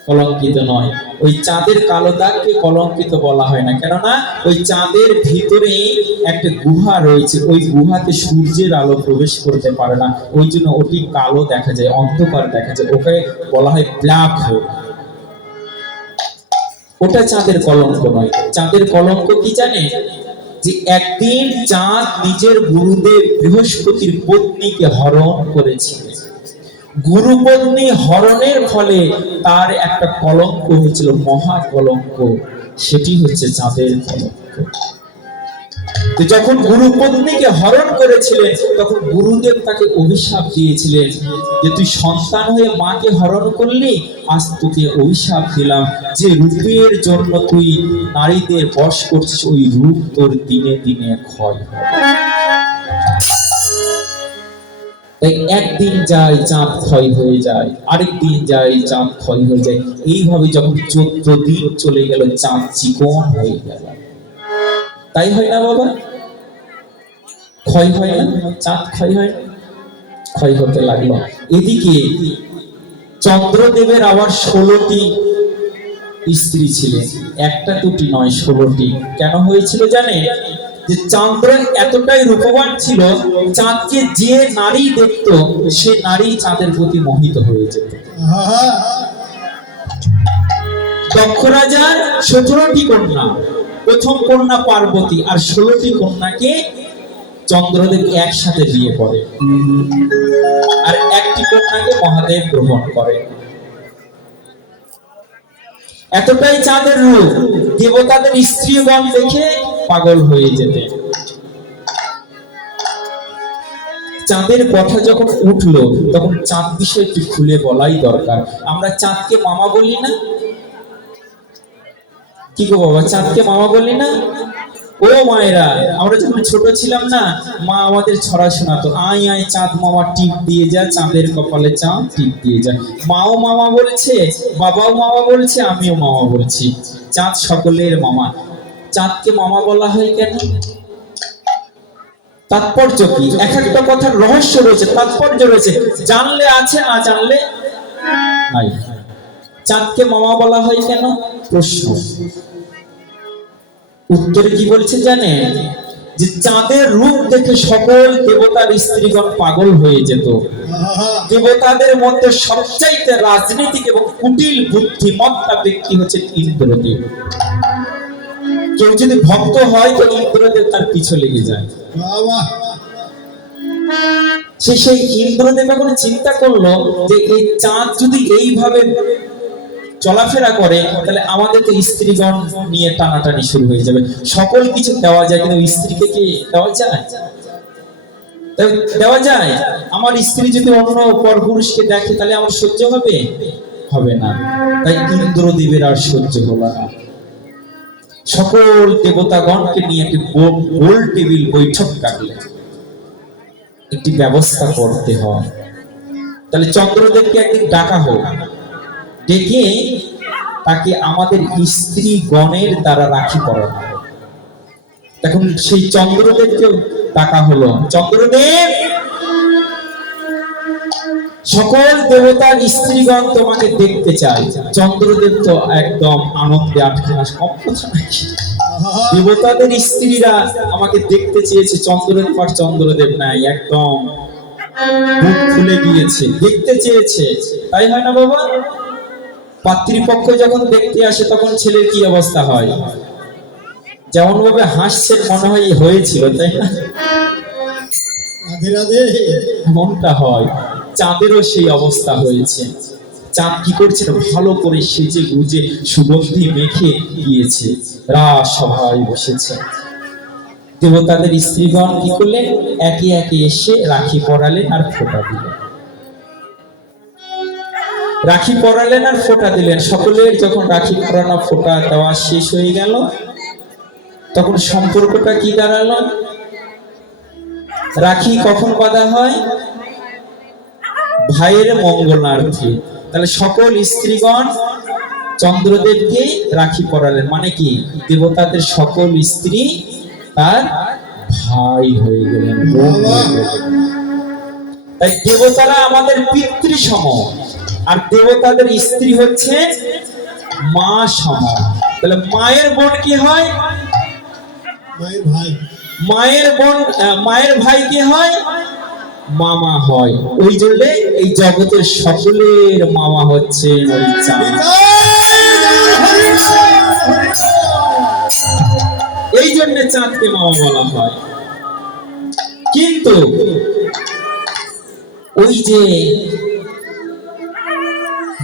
কলঙ্কিত নয়। ওই চাঁদের কালো দাগকে কলঙ্কিত বলা হয় না, কেননা ওই চাঁদের ভিতরে একটা গুহা রয়েছে, ওই গুহাতে সূর্যের আলো প্রবেশ করতে পারে না, ওই জন্য ওটি কালো দেখা যায়, অন্ধকার দেখা যায়। ওকে বলা হয় ব্ল্যাক হোল। ওটা চাঁদের কলঙ্ক নয়। চাঁদের কলঙ্ক কি জানে? যে একদিন চাঁদ নিজের গুরুদেব বৃহস্পতির পত্নীকে হরণ করেছিল। গুরুপত্নী হরণের ফলে তার একটা কলঙ্ক হয়েছিল, মহা কলঙ্ক, সেটি হচ্ছে চাঁদের কলঙ্ক। তো যখন গুরুপত্নীকে হরণ করেছিলেন তখন গুরুদেব তাকে অভিশাপ দিয়েছিলেন যে তুই সন্তান হয়ে মাকে হরণ করলি, আজ তোকে অভিশাপ দিলাম যে রূপের জন্য তুই নারীদের বশ করছিস, ওই রূপ তোর দিনে দিনে ক্ষয় হবে। তাই একদিন যায় চাঁদ ক্ষয় হয়ে যায়, আরেক দিন যায় চাঁদ ক্ষয় হয়ে যায়, এইভাবে যখন 14 দিন চলে গেল চাঁদ চিকন হয়ে গেল। তাই হয় না বাবা? ক্ষয় হয় না? চাঁদ ক্ষয় হয়, ক্ষয় হতে লাগলো। এদিকে চন্দ্রদেবের আবার 16টি স্ত্রী ছিলেন, একটা দুটি নয়, 16টি। কেন হয়েছিল জানে? যে চন্দ্র এতটাই রূপবান ছিল, চাঁদকে যে নারী দেখত সে নারী চাঁদের প্রতি মোহিত হয়ে যেত। দক্ষ রাজার 17টি কন্যা, প্রথম কন্যা পার্বতী আর 16টি কন্যাকে চন্দ্রদেব একসাথে বিয়ে করে, আর একটি কন্যাকে মহাদেব গ্রহণ করে। এতটাই চাঁদের রূপ, দেবতাদের স্ত্রীগণ দেখে পাগল হয়ে যেতে। চাঁদের কথা যখন উঠলো তখন চাঁদ বিষয় একটু খুলে বলাই দরকার। আমরা চাঁদকে মামা বলি না? কি গো বাবা, চাঁদকে মামা বলি না? ও মায়েরা, আমরা যখন ছোট ছিলাম না, মা আমাদের ছড়া শোনাতো, আয় আয় চাঁদ মামা টিপ দিয়ে যা, চাঁদের কপালে চাঁদ টিপ দিয়ে যা। মাও মামা বলছে, বাবাও মামা বলছে, আমিও মামা বলছি, চাঁদ সকলের মামা। চাঁদকে মামা বলা হয় কেন? তাৎপর্য কি? এক একটা কথার রহস্য রয়েছে, তাৎপর্য রয়েছে, জানলে আছে, না জানলে নাই। চাঁদকে মামা বলা হয় কেন? প্রশ্ন। উত্তরে কি বলছে জানে? যে চাঁদের রূপ দেখে সকল দেবতার স্ত্রীগণ পাগল হয়ে যেত। দেবতাদের মধ্যে সবচাইতে রাজনীতিক এবং কুটিল বুদ্ধিমত্তা ব্যক্তি হচ্ছে ইন্দ্রদেব। কেউ যদি ভক্ত হয় তো ইন্দ্রদেব তার পিছু লেগে যায়। সেই ইন্দ্রদেব এখন চিন্তা করলো যে এই চাঁদ যদি এইভাবে চলাফেরা করে তাহলে আমাদের তো স্ত্রীগণ নিয়ে টানাটানি শুরু হয়ে যাবে। সকল কিছু দেওয়া যায় কিন্তু স্ত্রীকে কি দেওয়া যায়? দেওয়া যায়? আমার স্ত্রী যদি অন্য পরপুরুষকে দেখে তাহলে আমার সহ্য হবে? হবে না। তাই ইন্দ্রদেবের আর সহ্য হলো না। সকল দেবতাগণকে নিয়ে একটি গোল টেবিল বৈঠক ডাকলেন, একটি ব্যবস্থা করতে হয়। তাহলে চন্দ্রদেবকে একদিন ডাকা হোক, ডেকে তাকে আমাদের স্ত্রী গণের দ্বারা রাখি পরানো। এখন সেই চন্দ্রদেবকে ডাকা হলো, চন্দ্রদেব, সকল দেবতার স্ত্রীগণ তোমাকে দেখতে চায়। চন্দ্রদেব তো একদম আনন্দে আটখানা, কম কথা নাকি? দেবতাদের স্ত্রীরা আমাকে দেখতে চেয়েছে, চন্দ্রদেব আর চন্দ্রদেব নাই, একদম বুক ফুলে গিয়েছে, দেখতে চেয়েছে। তাই হয় না বাবা? পাত্রীপক্ষ যখন দেখতে আসে তখন ছেলের কি অবস্থা হয়? যেমন ভাবে হাসছে মনে হয় হয়েছিল, তাই না? এমনটা হয়। চাঁদেরও সেই অবস্থা হয়েছে। চাঁদ কি করছে? ভালো করে সেজে গুজে সুগন্ধি মেখে গিয়েছে, রাজসভায় বসেছে। দেবতাদের স্ত্রীগণ কি করলেন? একে একে এসে রাখি পরালেন আর ফোঁটা দিলেন। রাখি পরালেন আর ফোঁটা দিলেন। সকলের যখন রাখি পরানো ফোঁটা দেওয়া শেষ হয়ে গেল তখন সম্পর্কটা কি দাঁড়ালো? রাখি কখন বাঁধা হয়? ভাইয়ের মঙ্গলার্থে। তাহলে সকল স্ত্রীগণ চন্দ্রদেবকে রাখি পরালেন, মানে কি দেবতাদের সকল স্ত্রী তার ভাই হয়ে গেলেন, বোন হয়ে গেলেন। তাই দেবতারা আমাদের পিতৃসম, আর দেবতাদের স্ত্রী হচ্ছে মা সম। তাহলে মায়ের বোন কি হয়? মায়ের ভাই। মায়ের বোন, মায়ের ভাই কি হয়? মামা হয়। ওই জন্য এই জগতের সকলের মামা হচ্ছে ওই চাঁদ। এই জন্য চাঁদকে মামা বলা হয়। কিন্তু ওই যে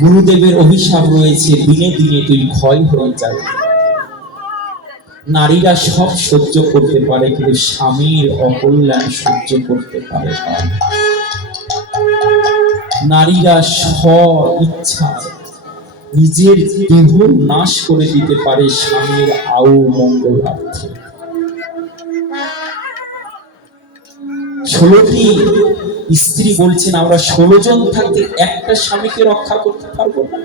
গুরুদেবের অভিশাপ রয়েছে, দিনে দিনে তুই ক্ষয় হয়ে যাবে। নারীরা সব সহ্য করতে পারে, কিন্তু স্বামীর অকল্যাণ সহ্য করতে পারে না। নারীরা স্ব ইচ্ছা নিজের দেহ নাশ করে দিতে পারে স্বামীর আউ মঙ্গলার্থে। 16টি স্ত্রী বলছেন, আমরা 16 জন থাকতে একটা স্বামীকে রক্ষা করতে পারবো না।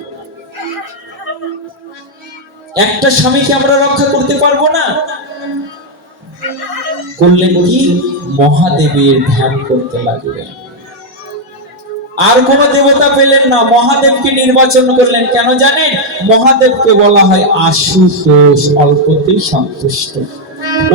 একটা স্বামীকে আমরা রক্ষা করতে পারবো না। করলেন কি? মহাদেবের ধ্যান করতে লাগলেন। আর কোন দেবতা পেলেন না, মহাদেবকে নির্বাচন করলেন। কেন জানেন? মহাদেবকে বলা হয় আশুতোষ, অল্পতেই সন্তুষ্ট।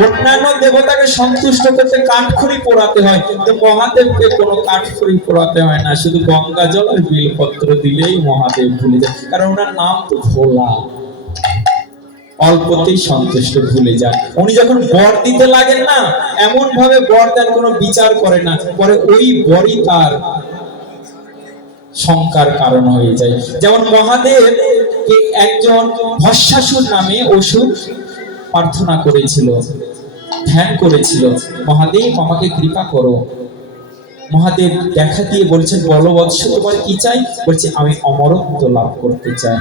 অন্যান্য দেবতাকে সন্তুষ্ট করতে কাঠখড়ি পোড়াতে হয়, কিন্তু মহাদেবকে কোনো কাঠখড়ি পোড়াতে হয় না। শুধু গঙ্গা জল আর বেলপত্র দিলেই মহাদেব ভুলে যায়, কারণ ওনার নাম তো ভোলা। অল্পতেই সন্তুষ্ট, ভুলে যায়। উনি যখন বর দিতে লাগেন না, এমন ভাবে বর দেন কোনো বিচার করে না, পরে ওই বরই তার শঙ্কার কারণ হয়ে যায়। যেমন মহাদেব একজন ভস্মাসুর নামে অসুর প্রার্থনা করেছিল, ধ্যান করেছিল, মহাদেব আমাকে কৃপা করো। মহাদেব দেখা দিয়ে বলছেন, বলো বৎস তোমার কি চাই? বলছে আমি অমরত্ব লাভ করতে চাই।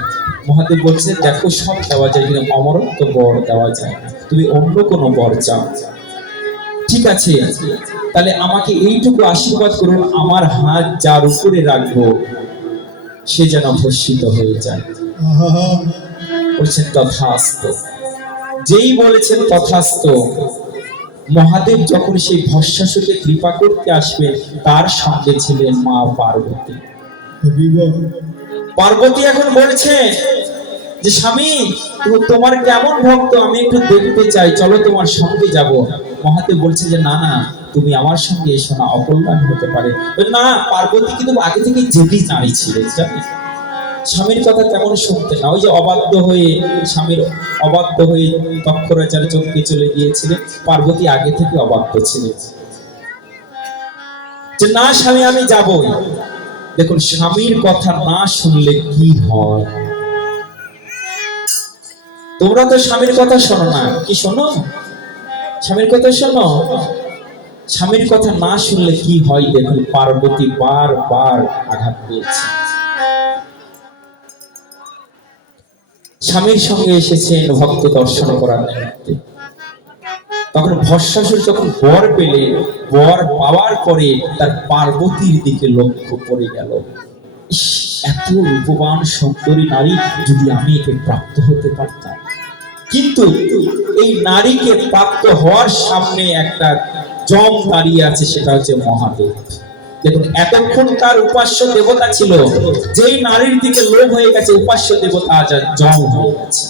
মহাদেব বলছে, দেখো সব দেওয়া যায়, কিন্তু অমরত্ব বর দেওয়া যায় না, তুমি অন্য কোনো বর চাও। ঠিক আছে, তাহলে আমাকে এইটুকু আশীর্বাদ করুন, আমার হাত যার উপরে রাখবো সে যেন ভস্মিত হয়ে যায়। বলছেন তথাস্তু। যেই বলেছেন তথাস্তু, মহাদেব যখন সেই ভস্মাসুরকে কৃপা করতে আসবেন, তার সঙ্গে ছিলেন মা পার্বতী। পার্বতী এখন বলছে যে স্বামী, তোমার কেমন ভক্ত আমি একটু দেখতে চাই, চলো তোমার সঙ্গে যাব। মহাদেব বলছে যে না না, তুমি আমার সঙ্গে এসো না, অকল্যাণ হতে পারে। না, পার্বতী কিন্তু আগে থেকে জেদি নারী ছিলেন, জানেন? স্বামীর কথা তেমন শুনতে না। ওই যে অবাধ্য হয়ে, স্বামীর অবাধ্য হয়ে দক্ষ রাজার যজ্ঞে চলে গিয়েছিলেন, পার্বতী আগে থেকে অবাধ্য ছিলেন, যে না স্বামী আমি যাবই। দেখুন স্বামীর কথা না শুনলে কি হয়। তোমরা তো স্বামীর কথা শোনো না, কি শোনো? স্বামীর কথা শোনো। স্বামীর কথা না শুনলে কি হয় দেখুন, পার্বতী বারবার আঘাত পেয়েছে। স্বামীর সঙ্গে এসেছেন ভক্ত দর্শন করার নিমিত্তে। তখন ভস্মাসুর যখন বর পেলেন, বর পাওয়ার পরে তার পার্বতীর দিকে লক্ষ্য পড়ে গেল। এত রূপবান সুন্দরী নারী, যদি আমি একে প্রাপ্ত হতে পারতাম। কিন্তু এই নারীকে প্রাপ্ত হওয়ার সামনে একটা জম দাঁড়িয়ে আছে, সেটা হচ্ছে মহাদেব। দেখুন এতক্ষণ তার উপাস্য দেবতা ছিল, যেই নারীর দিকে লোভ হয়ে গেছে, উপাস্য দেবতা আজ জম হয়ে গেছে।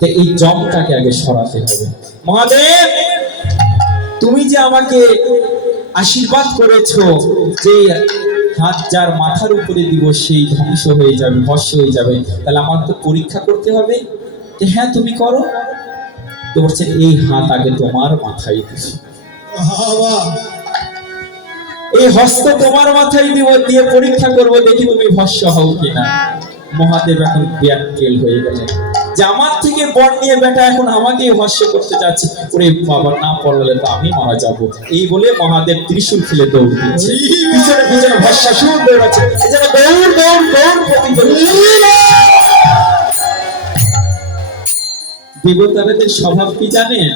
তো এই জমটাকে আগে সরাতে হবে। মহাদেব, তুমি যে আমাকে আশীর্বাদ করেছো যে হাত যার মাথার উপরে দিব সেই ধ্বংস হয়ে যাবে, ভস্ম হয়ে যাবে, তাহলে আমার তো পরীক্ষা করতে হবে। যে হ্যাঁ তুমি করো। তো বলছেন এই হাত আগে তোমার মাথায় দিবে, এই হস্ত তোমার মাথায় দিব, দিয়ে পরীক্ষা করবো, দেখি তুমি ভস্ম হও কিনা। মহাদেব এখন ব্যাকুল হয়ে গেলেন, যে আমার থেকে বর নিয়ে বেটা এখন আমাকে ভস্ম করতে যাচ্ছে। ওরে বাবা, না পড়লে তো আমি মারা যাব। এই বলে মহাদেব ত্রিশূল ফেলে দৌড় দিচ্ছে, পিছনে পিছনে ভস্মাসুর দৌড়াচ্ছে, দৌড় দৌড় দৌড় প্রতিযোগিতা। দেবতাদের স্বভাব কি জানেন?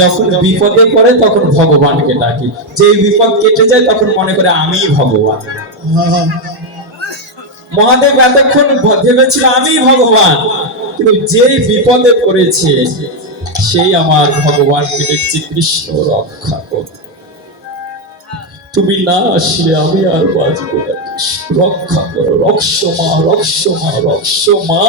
যখন বিপদে পড়ে তখন ভগবানকে ডাকে, যে বিপদ কেটে যায় তখন মনে করে আমি ভগবান। মহাদেব এতক্ষণ ভেবেছিল আমি ভগবান, কিন্তু যে বিপদে পড়েছে সেই আমার ভগবানকে দেখছি, কৃষ্ণ রক্ষা কর, তুমি না আসলে আমি আর বাঁচবো না, রক্ষা করো, রক্ষমা রক্ষমা রক্ষমা।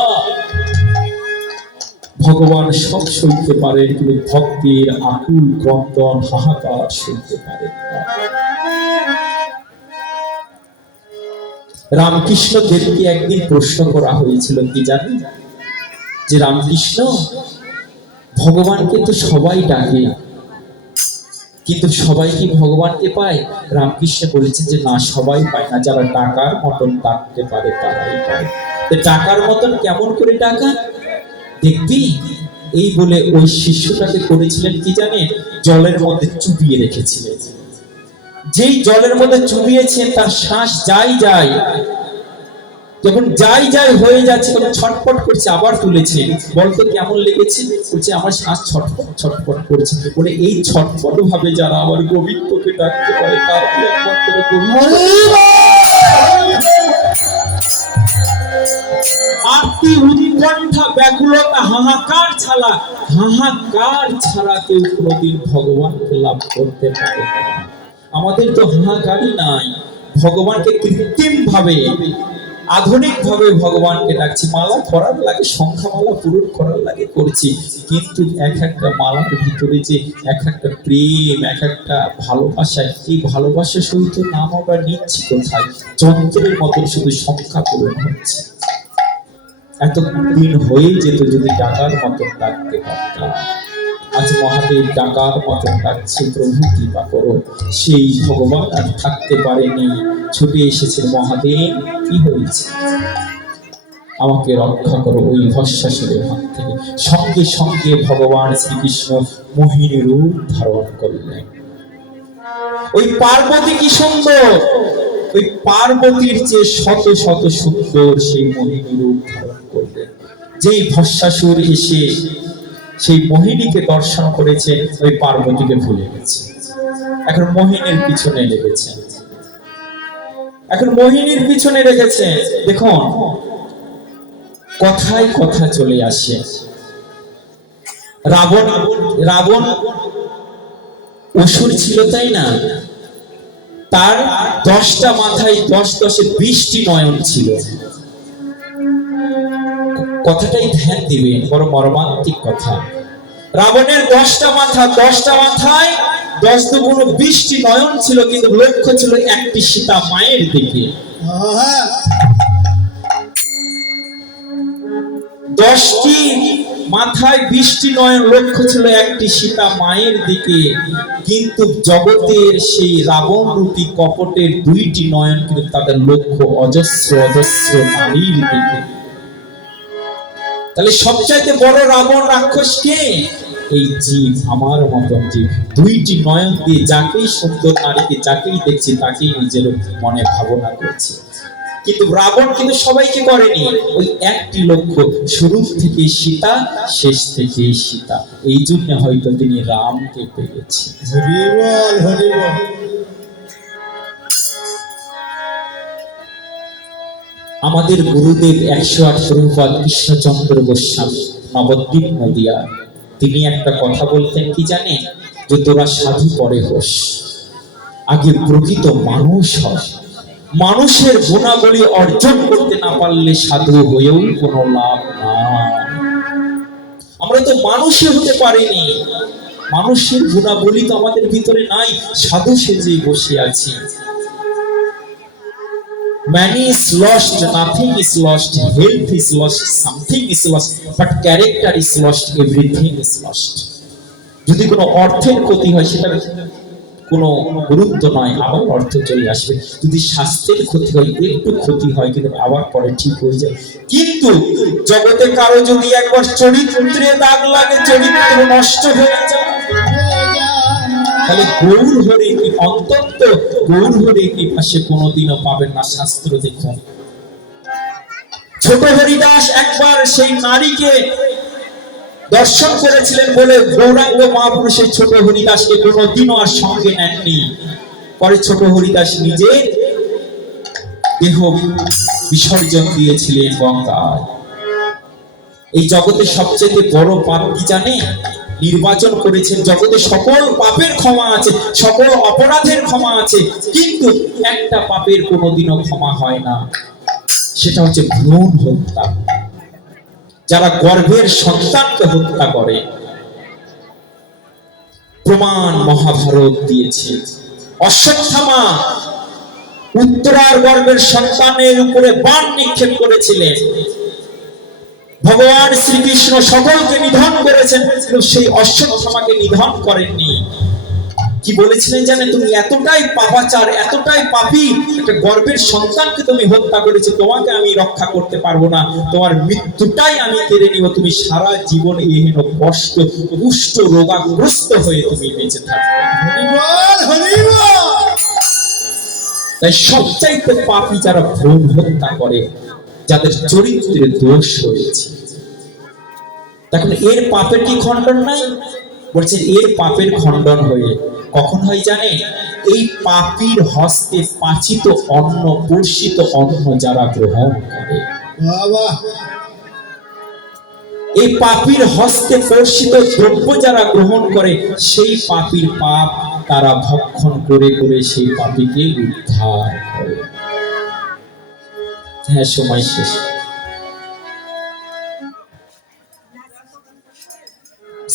ভগবান সব শুনতে পারেন, কিন্তু ভক্তির আকুল ক্রন্দন হাহাকার শুনতে পারেন না। রামকৃষ্ণ দেবকে একদিন প্রশ্ন করা হয়েছিল, কি জানেন? যে রামকৃষ্ণ, ভগবানকে তো সবাই ডাকে, কিন্তু সবাই কি ভগবানকে পায়? রামকৃষ্ণ বলেছেন যে না, সবাই পায় না, যারা টাকার মতন ডাকতে পারে তারাই পায়। তো টাকার মতন কেমন করে টাকা দেখবি? এই বলে ওই শিষ্যটাকে করেছিলেন কি জানে, জলের মধ্যে চুবিয়ে রেখেছিলেন। যেই জলের মধ্যে চুবিয়েছেন তার শ্বাস যাই যায়, যখন যাই যাই হয়ে যাচ্ছে তখন ছটফট করছে, আবার তুলেছে। বলতো কেমন লেগেছে? বলছে আমার শ্বাস ছটফট ছটফট করছে। বলে এই ছটফট ভাবে যারা আমার গোবিন্দকে ডাকতে পারে তারাই একমাত্র গোবিন্দ। আরতি, উৎকণ্ঠা, ব্যাকুলতা, হাহাকার ছাড়া কেউ কোনোদিন ভগবানকে লাভ করতে পারে না। আমাদের তো হাহাকারই নাই, ভগবানকে কৃত্রিম ভাবে, আধুনিক ভাবে ভগবানকে ডাকছি। মালা করার লাগে, সংখ্যা মালা পূরণ করার লাগে করছি, কিন্তু এক একটা মালার ভিতরে যে এক একটা প্রেম, এক একটা ভালোবাসা, এই ভালোবাসার সহিত নাম আমরা নিচ্ছি কোথায়? যন্ত্রের মতো শুধু সংখ্যা পূরণ হচ্ছে। এত দিন হয়ে যেত যদি ডাকার মতন ডাকতে পারতাম। আজ মহাদেব ডাকার মতন ডাকছে, প্রভু কৃপা করো। সেই ভগবান আর থাকতে পারেনি, ছুটে এসেছেন মহাদেব, কি হয়েছে? আমাকে রক্ষা করো ওই ভস্মাসুরের হাত থেকে। সঙ্গে সঙ্গে ভগবান শ্রীকৃষ্ণ মোহিনী রূপ ধারণ করলেন। ওই পার্বতী কি সুন্দর! ওই পার্বতীর চেয়ে শত শত সুন্দর সেই মোহিনী রূপ ধারণ করলেন। যেই ভস্মাসুর এসে সেই মোহিনীকে দর্শন করেছে, ওই পার্বতীকে ভুলে গেছে, এখন মোহিনীর পিছনে লেগেছে, এখন মোহিনীর পিছনে লেগেছে। দেখুন কথায় কথা চলে আসে। রাবণ অসুর ছিল, তাই না? তার 10টা মাথায় 10 20টি নয়ন ছিল। কথাটাই ধ্যান দিবেন, বড় মর্মান্তিক কথা। রাবণের 10টা মাথা, 10টা মাথায় 10 দুগুণ 20টি নয়ন ছিল, কিন্তু লক্ষ্য ছিল একটি সীতা মায়ের দিকে। 10টি মাথায় 20টি নয়ন, লক্ষ্য ছিল একটি সীতা মায়ের দিকে, কিন্তু জগতের সেই রাবণ রূপী কপটের 2টি নয়ন কিন্তু তাদের লক্ষ্য অজস্র অজস্র নারীর দিকে। তাহলে সবচাইতে বড় রাবণ রাক্ষস কে? এই জীব, আমার মতন জীব। 2টি নয়ন দিয়ে যাকেই সুন্দর নারীকে, যাকেই দেখছি তাকেই নিজের মনে ভাবনা করছে। কিন্তু রাবণ কিন্তু সবাইকে করেনি, ওই একটি লক্ষ্য, শুরু থেকে সীতা, শেষ থেকে সীতা। এই জন্য হয়তো তিনি রামকে পেয়েছেন। হরি বল, হরি বল। আমাদের গুরুদেব 108 প্রভুপাদ কৃষ্ণচন্দ্র গোস্বামী, নবদ্বীপ নদিয়া, তিনি একটা কথা বলতেন কি জানেন? যে তোরা সাধু পরে হোস, আগে প্রকৃত মানুষ হয়। মানুষের গুণাবলী অর্জন করতে না পারলে সাধু হয়েও কোনো লাভ নাই। আমরা তো মানুষই হতে পারিনি, মানুষের গুণাবলী তো আমাদের ভিতরে নাই, সাধু সেজে বসে আছি। Money is lost, nothing is lost, health is lost, something is lost, but character is lost, everything is lost. যদি কোনো অর্থের ক্ষতি হয় সেটার কোনো গুরুত্ব নয়, আবার অর্থ চলে আসবে। যদি স্বাস্থ্যের ক্ষতি হয়, একটু ক্ষতি হয় কিন্তু আবার পরে ঠিক হয়ে যায়। কিন্তু জগতে কারো যদি একবার চরিত্রে দাগ লাগে, চরিত্র নষ্ট হয়ে যায়, তাহলে গৌর হরি কি অন্তত গৌর হরি কি পাশে কোনোদিনও পাবেন না। শাস্ত্র দেখুন, ছোট হরিদাস একবার সেই নারীকে দর্শন করেছিলেন বলে গৌরাঙ্গ মহাপুরুষ সেই ছোট হরিদাসকে কোনোদিনও আর সঙ্গে নেননি। পরে ছোট হরিদাস নিজে দেহ বিসর্জন দিয়েছিলেন গঙ্গায়। এই জগতের সবচেয়ে বড় পাপ কি জানে? নির্বাচন করেছেন জগতে সকল পাপের ক্ষমা আছে, সকল অপরাধের ক্ষমা আছে, কিন্তু একটা পাপের কোনোদিনও ক্ষমা হয় না, সেটা হচ্ছে ভ্রূণ হত্যা। যারা গর্ভের সন্তানকে হত্যা করে, প্রমাণ মহাভারত দিয়েছে। অশ্বত্থামা উত্তরার গর্ভের সন্তানের উপরে বাণ নিক্ষেপ করেছিলেন। ভগবান শ্রীকৃষ্ণ সকলকে নিধন করেছেন, কিন্তু সেই অশ্বত্থামাকে নিধন করেননি। কি বলেছিলেন জানেন, তুমি এতটাই পাপাচার, এতটাই পাপী, একটা গর্ভের সন্তানকে তুমি হত্যা করেছো, তোমাকে আমি রক্ষা করতে পারবো না, তোমার মৃত্যুটাই আমি কেড়ে নিব, তুমি সারা জীবন এহেন কষ্ট কুষ্ঠ রোগাগ্রস্ত হয়ে তুমি বেঁচে থাকবে। হরিবল হরিবল। তাই সবচাইতে পাপী যারা ভ্রূণ হত্যা করে, যাদের চরিত্রের দোষ রয়েছে। তখন এর পাপের কি খণ্ডন নাই? বলছেন এর পাপের খণ্ডন হয়ে কখন হয় জানে? এই পাপীর হস্তে পাচিত অন্ন, পর্ষিত অন্ন যারা গ্রহণ করে, বাবা এই পাপীর হস্তে পর্ষিত দ্রব্য যারা গ্রহণ করে, সেই পাপীর পাপ তারা ভক্ষণ করে করে সেই পাপীকে উদ্ধার করে। হ্যাঁ, সময় শেষ।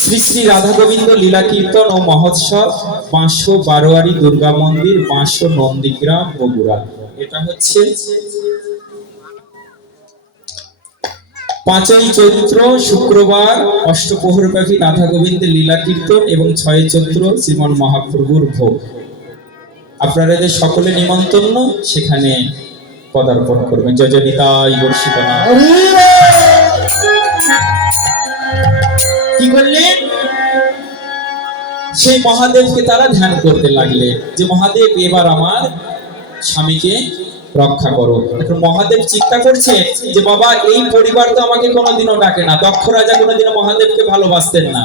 শ্রী শ্রী রাধা গোবিন্দ লীলা কীর্তন ও মহোৎসব, 512 দুর্গা মন্দির, 500 নন্দীগ্রাম, বগুড়া। এটা হচ্ছে 5ই চৈত্র শুক্রবার অষ্টপ্রহরব্যাপী রাধা গোবিন্দের লীলা কীর্তন এবং 6 চৈত্র শ্রীমন মহাপ্রভুর ভোগ। আপনাদের সকলে নিমন্ত্রণ, সেখানে পদার্পণ করবেন। জয় জয় নিতাই বর্ষিত না। কি করলেন? সেই মহাদেবকে তারা ধ্যান করতে লাগলেন যে মহাদেব এবার আমার স্বামীকে রক্ষা করো। এখন মহাদেব চিন্তা করছে যে বাবা, এই পরিবার তো আমাকে কোনোদিনও ডাকে না, দক্ষ রাজা কোনোদিনও মহাদেবকে ভালোবাসতেন না।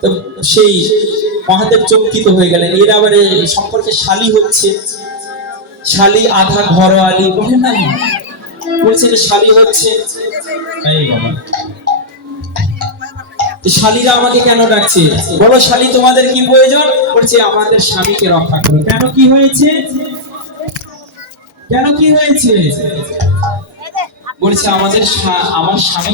তো সেই মহাদেব চমকিত হয়ে গেলেন, এর আবার সম্পর্কে শালী হচ্ছে, শালী আধা ঘরোয়ালি বলে না, বলছে যে শালী হচ্ছে। এই বাবা, শালীরা আমাকে কেন ডাকছে? বলো শালী, তোমাদের কি প্রয়োজন? বলছে আমাদের স্বামীকে রক্ষা করো। কেন, কি হয়েছে? কেন, কি হয়েছে? বলছে আমার স্বামী